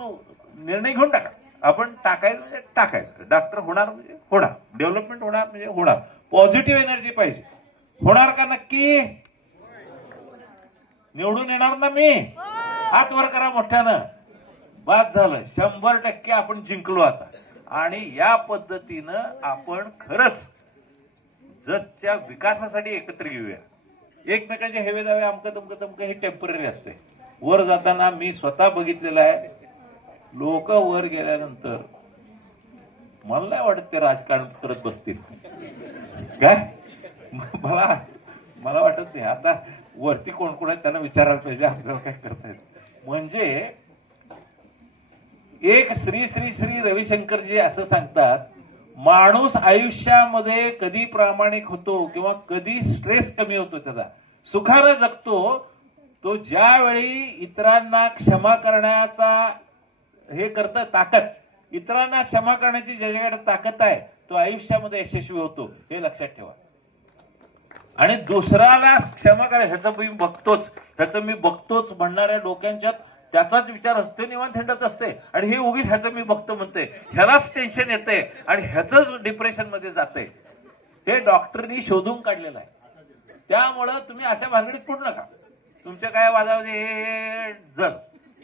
निर्णय घेऊन टाका. आपण टाकायचं म्हणजे टाकायचं. डॉक्टर होणार म्हणजे होणार, डेव्हलपमेंट होणार म्हणजे होणार. पॉझिटिव्ह एनर्जी पाहिजे. होणार का नक्की? निवडून येणार ना मी? हात वर करा मोठ्यानं. बाद झालं. 100% आपण जिंकलो आता. आणि या पद्धतीनं आपण खरंच जतच्या विकासासाठी एकत्र येऊया. एकमेकांचे हेवे दावे अमकं तमकं हे टेम्पररी असते. वर जाताना मी स्वतः बघितलेलं आहे, लोक वर गेल्यानंतर मला नाही वाटत ते राजकारण करत बसतील काय. मला वाटत नाही. आता वरती कोण कोण आहेत त्यांना विचारायला पाहिजे आपल्याला काय करतायत. म्हणजे एक श्री श्री श्री रविशंकरजी असं सांगतात, माणूस आयुष्यामध्ये कधी प्रामाणिक होतो किंवा कधी स्ट्रेस कमी होतो, त्याचा सुखानं जगतो तो ज्यावेळी इतरांना क्षमा करण्याचा हे करतं ताकद, इतरांना क्षमा करण्याची ज्याच्याकडे ताकद आहे तो आयुष्यामध्ये यशस्वी होतो. हे लक्षात ठेवा. आणि दुसऱ्याला क्षमा करा ह्याचं मी बघतोच म्हणणाऱ्या डोक्यांच्यात त्याचाच विचार असतो, निवांत हिंडत असते आणि हे उगीच ह्याचं मी बघतो म्हणते, ह्यालाच टेन्शन येते आणि ह्याच डिप्रेशन मध्ये जाते. हे डॉक्टरनी शोधून काढलेलं आहे. त्यामुळं तुम्ही अशा भानगडीत पडू नका. तुमच्या काय वादामध्ये जर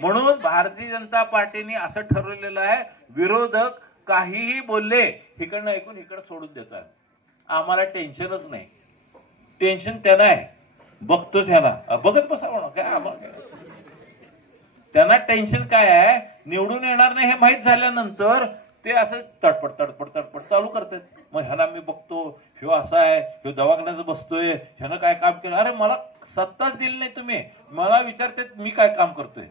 म्हणून भारतीय जनता पार्टीने असं ठरवलेलं आहे, विरोधक काहीही बोलले इकडनं ऐकून इकडं सोडून देतात. आम्हाला टेन्शनच नाही. टेन्शन त्यांना आहे, बघतोच ह्याला बघत बसा म्हणून काय आम्हाला. त्यांना टेन्शन काय आहे, निवडून येणार नाही हे माहीत झाल्यानंतर ते असं तडपड चालू करतात. मग ह्याला मी बघतो, ह्यो असा आहे, ह्यो दवाखान्यात बसतोय, ह्यानं काय काम केलं. अरे मला सत्ताच दिली नाही तुम्ही, मला विचारतात मी काय काम करतोय.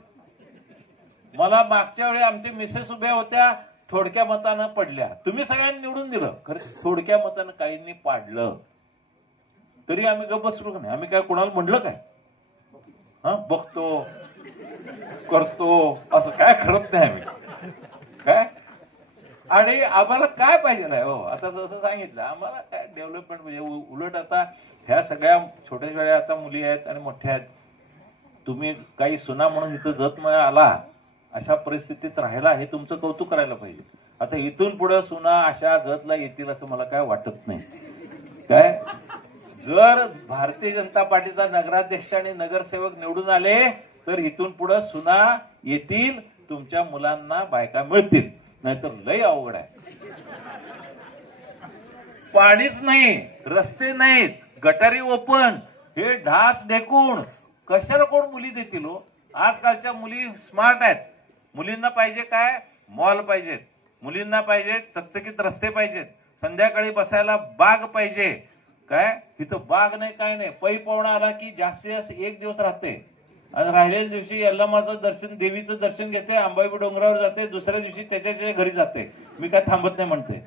मला मागच्या वेळी आमचे मिसेस उभ्या होत्या, थोडक्या मतानं पडल्या. तुम्ही सगळ्यांनी निवडून दिलं, खरं थोडक्या मतानं काहींनी पाडलं तरी आम्ही गप्प बसलो नाही. आम्ही काय कोणाला म्हणलं काय? बघतो करतो असं काय करत नाही आम्ही काय. आणि आम्हाला काय पाहिजे नाही हो. आता जसं सांगितलं, आम्हाला काय डेव्हलपमेंट म्हणजे उलट आता ह्या सगळ्या छोट्या छोट्या आता मुली आहेत आणि मोठ्या आहेत. तुम्ही काही सुना म्हणून इथं जतमय आला, अशा परिस्थितीत राहिला, हे तुमचं कौतुक करायला पाहिजे. आता इथून पुढे सुना अशा जतला येतील असं मला काय वाटत नाही. काय जर भारतीय जनता पार्टीचा नगराध्यक्ष आणि नगरसेवक निवडून आले तर इथून पुढे सुना येतील, तुमच्या मुलांना बायका मिळतील. नाहीतर लय अवघड आहे. पाणीच नाही, रस्ते नाहीत, गटारी ओपन, हे ढास ढेकून कशाला कोण मुली देतील हो. आजकालच्या मुली स्मार्ट आहेत. मुलींना पाहिजे काय, मॉल पाहिजेत, मुलींना पाहिजे चकचकीत रस्ते पाहिजेत, संध्याकाळी बसायला बाग पाहिजे. काय इथं बाग नाही काय नाही. पै पाहुणा आला की जास्तीत जास्त एक दिवस राहते आणि राहिलेल्या दिवशी यल्लामाचं दर्शन, देवीचं दर्शन घेते, अंबाबाई डोंगरावर जाते, दुसऱ्या दिवशी त्याच्या घरी जाते. मी काय थांबत नाही म्हणते.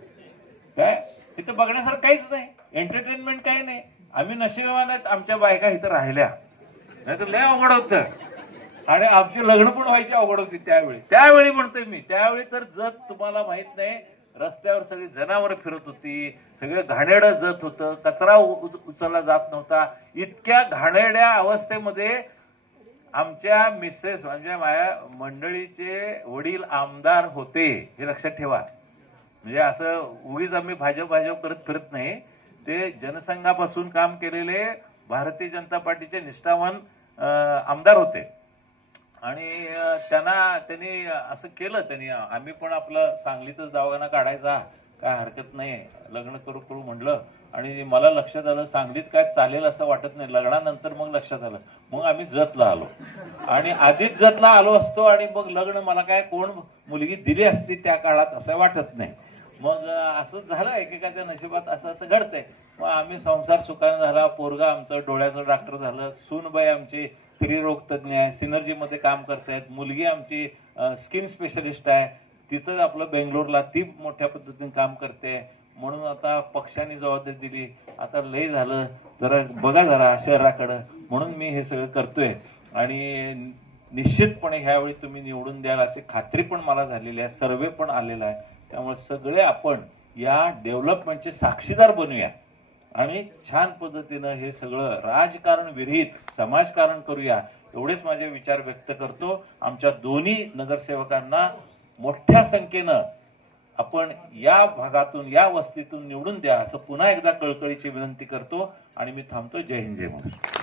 काय इथं बघण्यासारखं काहीच नाही, एंटरटेनमेंट काही नाही. आम्ही नशिबान आहेत, आमच्या बायका इथं राहिल्या, नाही तर लय अवघड होतं. आणि आमची लग्न पण व्हायची अवघड होती त्यावेळी म्हणतोय मी. त्यावेळी तर जत तुम्हाला माहित नाही, रस्त्यावर सगळी जनावरं फिरत होती, सगळं घाणेरडं जत होतं, कचरा उचलला जात नव्हता. इतक्या घाणेरड्या अवस्थेमध्ये आमच्या मिसेस म्हणजे माझ्या मंडळीचे वडील आमदार होते. हे लक्षात ठेवा. म्हणजे असं उगीच आम्ही भाजप करत फिरत नाही. ते जनसंघापासून काम केलेले भारतीय जनता पार्टीचे निष्ठावान आमदार होते आणि त्यांनी असं केलं. त्यांनी आम्ही पण आपलं सांगलीतच दवाखाना काढायचा, काय हरकत नाही, लग्न करू करू म्हणलं. आणि मला लक्षात आलं सांगलीत काय चालेल असं वाटत नाही. लग्नानंतर मग लक्षात आलं, मग आम्ही जतला आलो. आणि आधीच जतला आलो असतो आणि मग लग्न मला काय कोण मुलगी दिली असती त्या काळात असं वाटत नाही. मग असं झालं, एकेकाच्या नशिबात असं असं घडतंय. मग आम्ही संसार सुखाने झाला, पोरगा आमचं डोळ्याचं डॉक्टर झालं, सूनबाई आमची स्त्रीरोग तज्ज्ञ आहे, सिनर्जीमध्ये काम करतायत, मुलगी आमची स्किन स्पेशलिस्ट आहे, तिचं आपलं बेंगलोरला ती मोठ्या पद्धतीने काम करते. म्हणून आता पक्षाने जबाबदारी दिली, आता लय झालं, जरा बघा जरा शहराकडं, म्हणून मी हे सगळं करतोय. आणि निश्चितपणे ह्यावेळी तुम्ही निवडून द्याल अशी खात्री पण मला झालेली आहे, सर्वे पण आलेला आहे. त्यामुळे सगळे आपण या डेव्हलपमेंटचे साक्षीदार बनूया आणि छान पद्धतीनं हे सगळं राजकारण विरहित समाजकारण करूया, एवढेच माझे विचार व्यक्त करतो. आमच्या दोन्ही नगरसेवकांना मोठ्या संख्येनं आपण या भागातून या वस्तीतून निवडून द्या असं पुन्हा एकदा कळकळीची विनंती करतो आणि मी थांबतो. जय हिंद, जय महाराष्ट्र.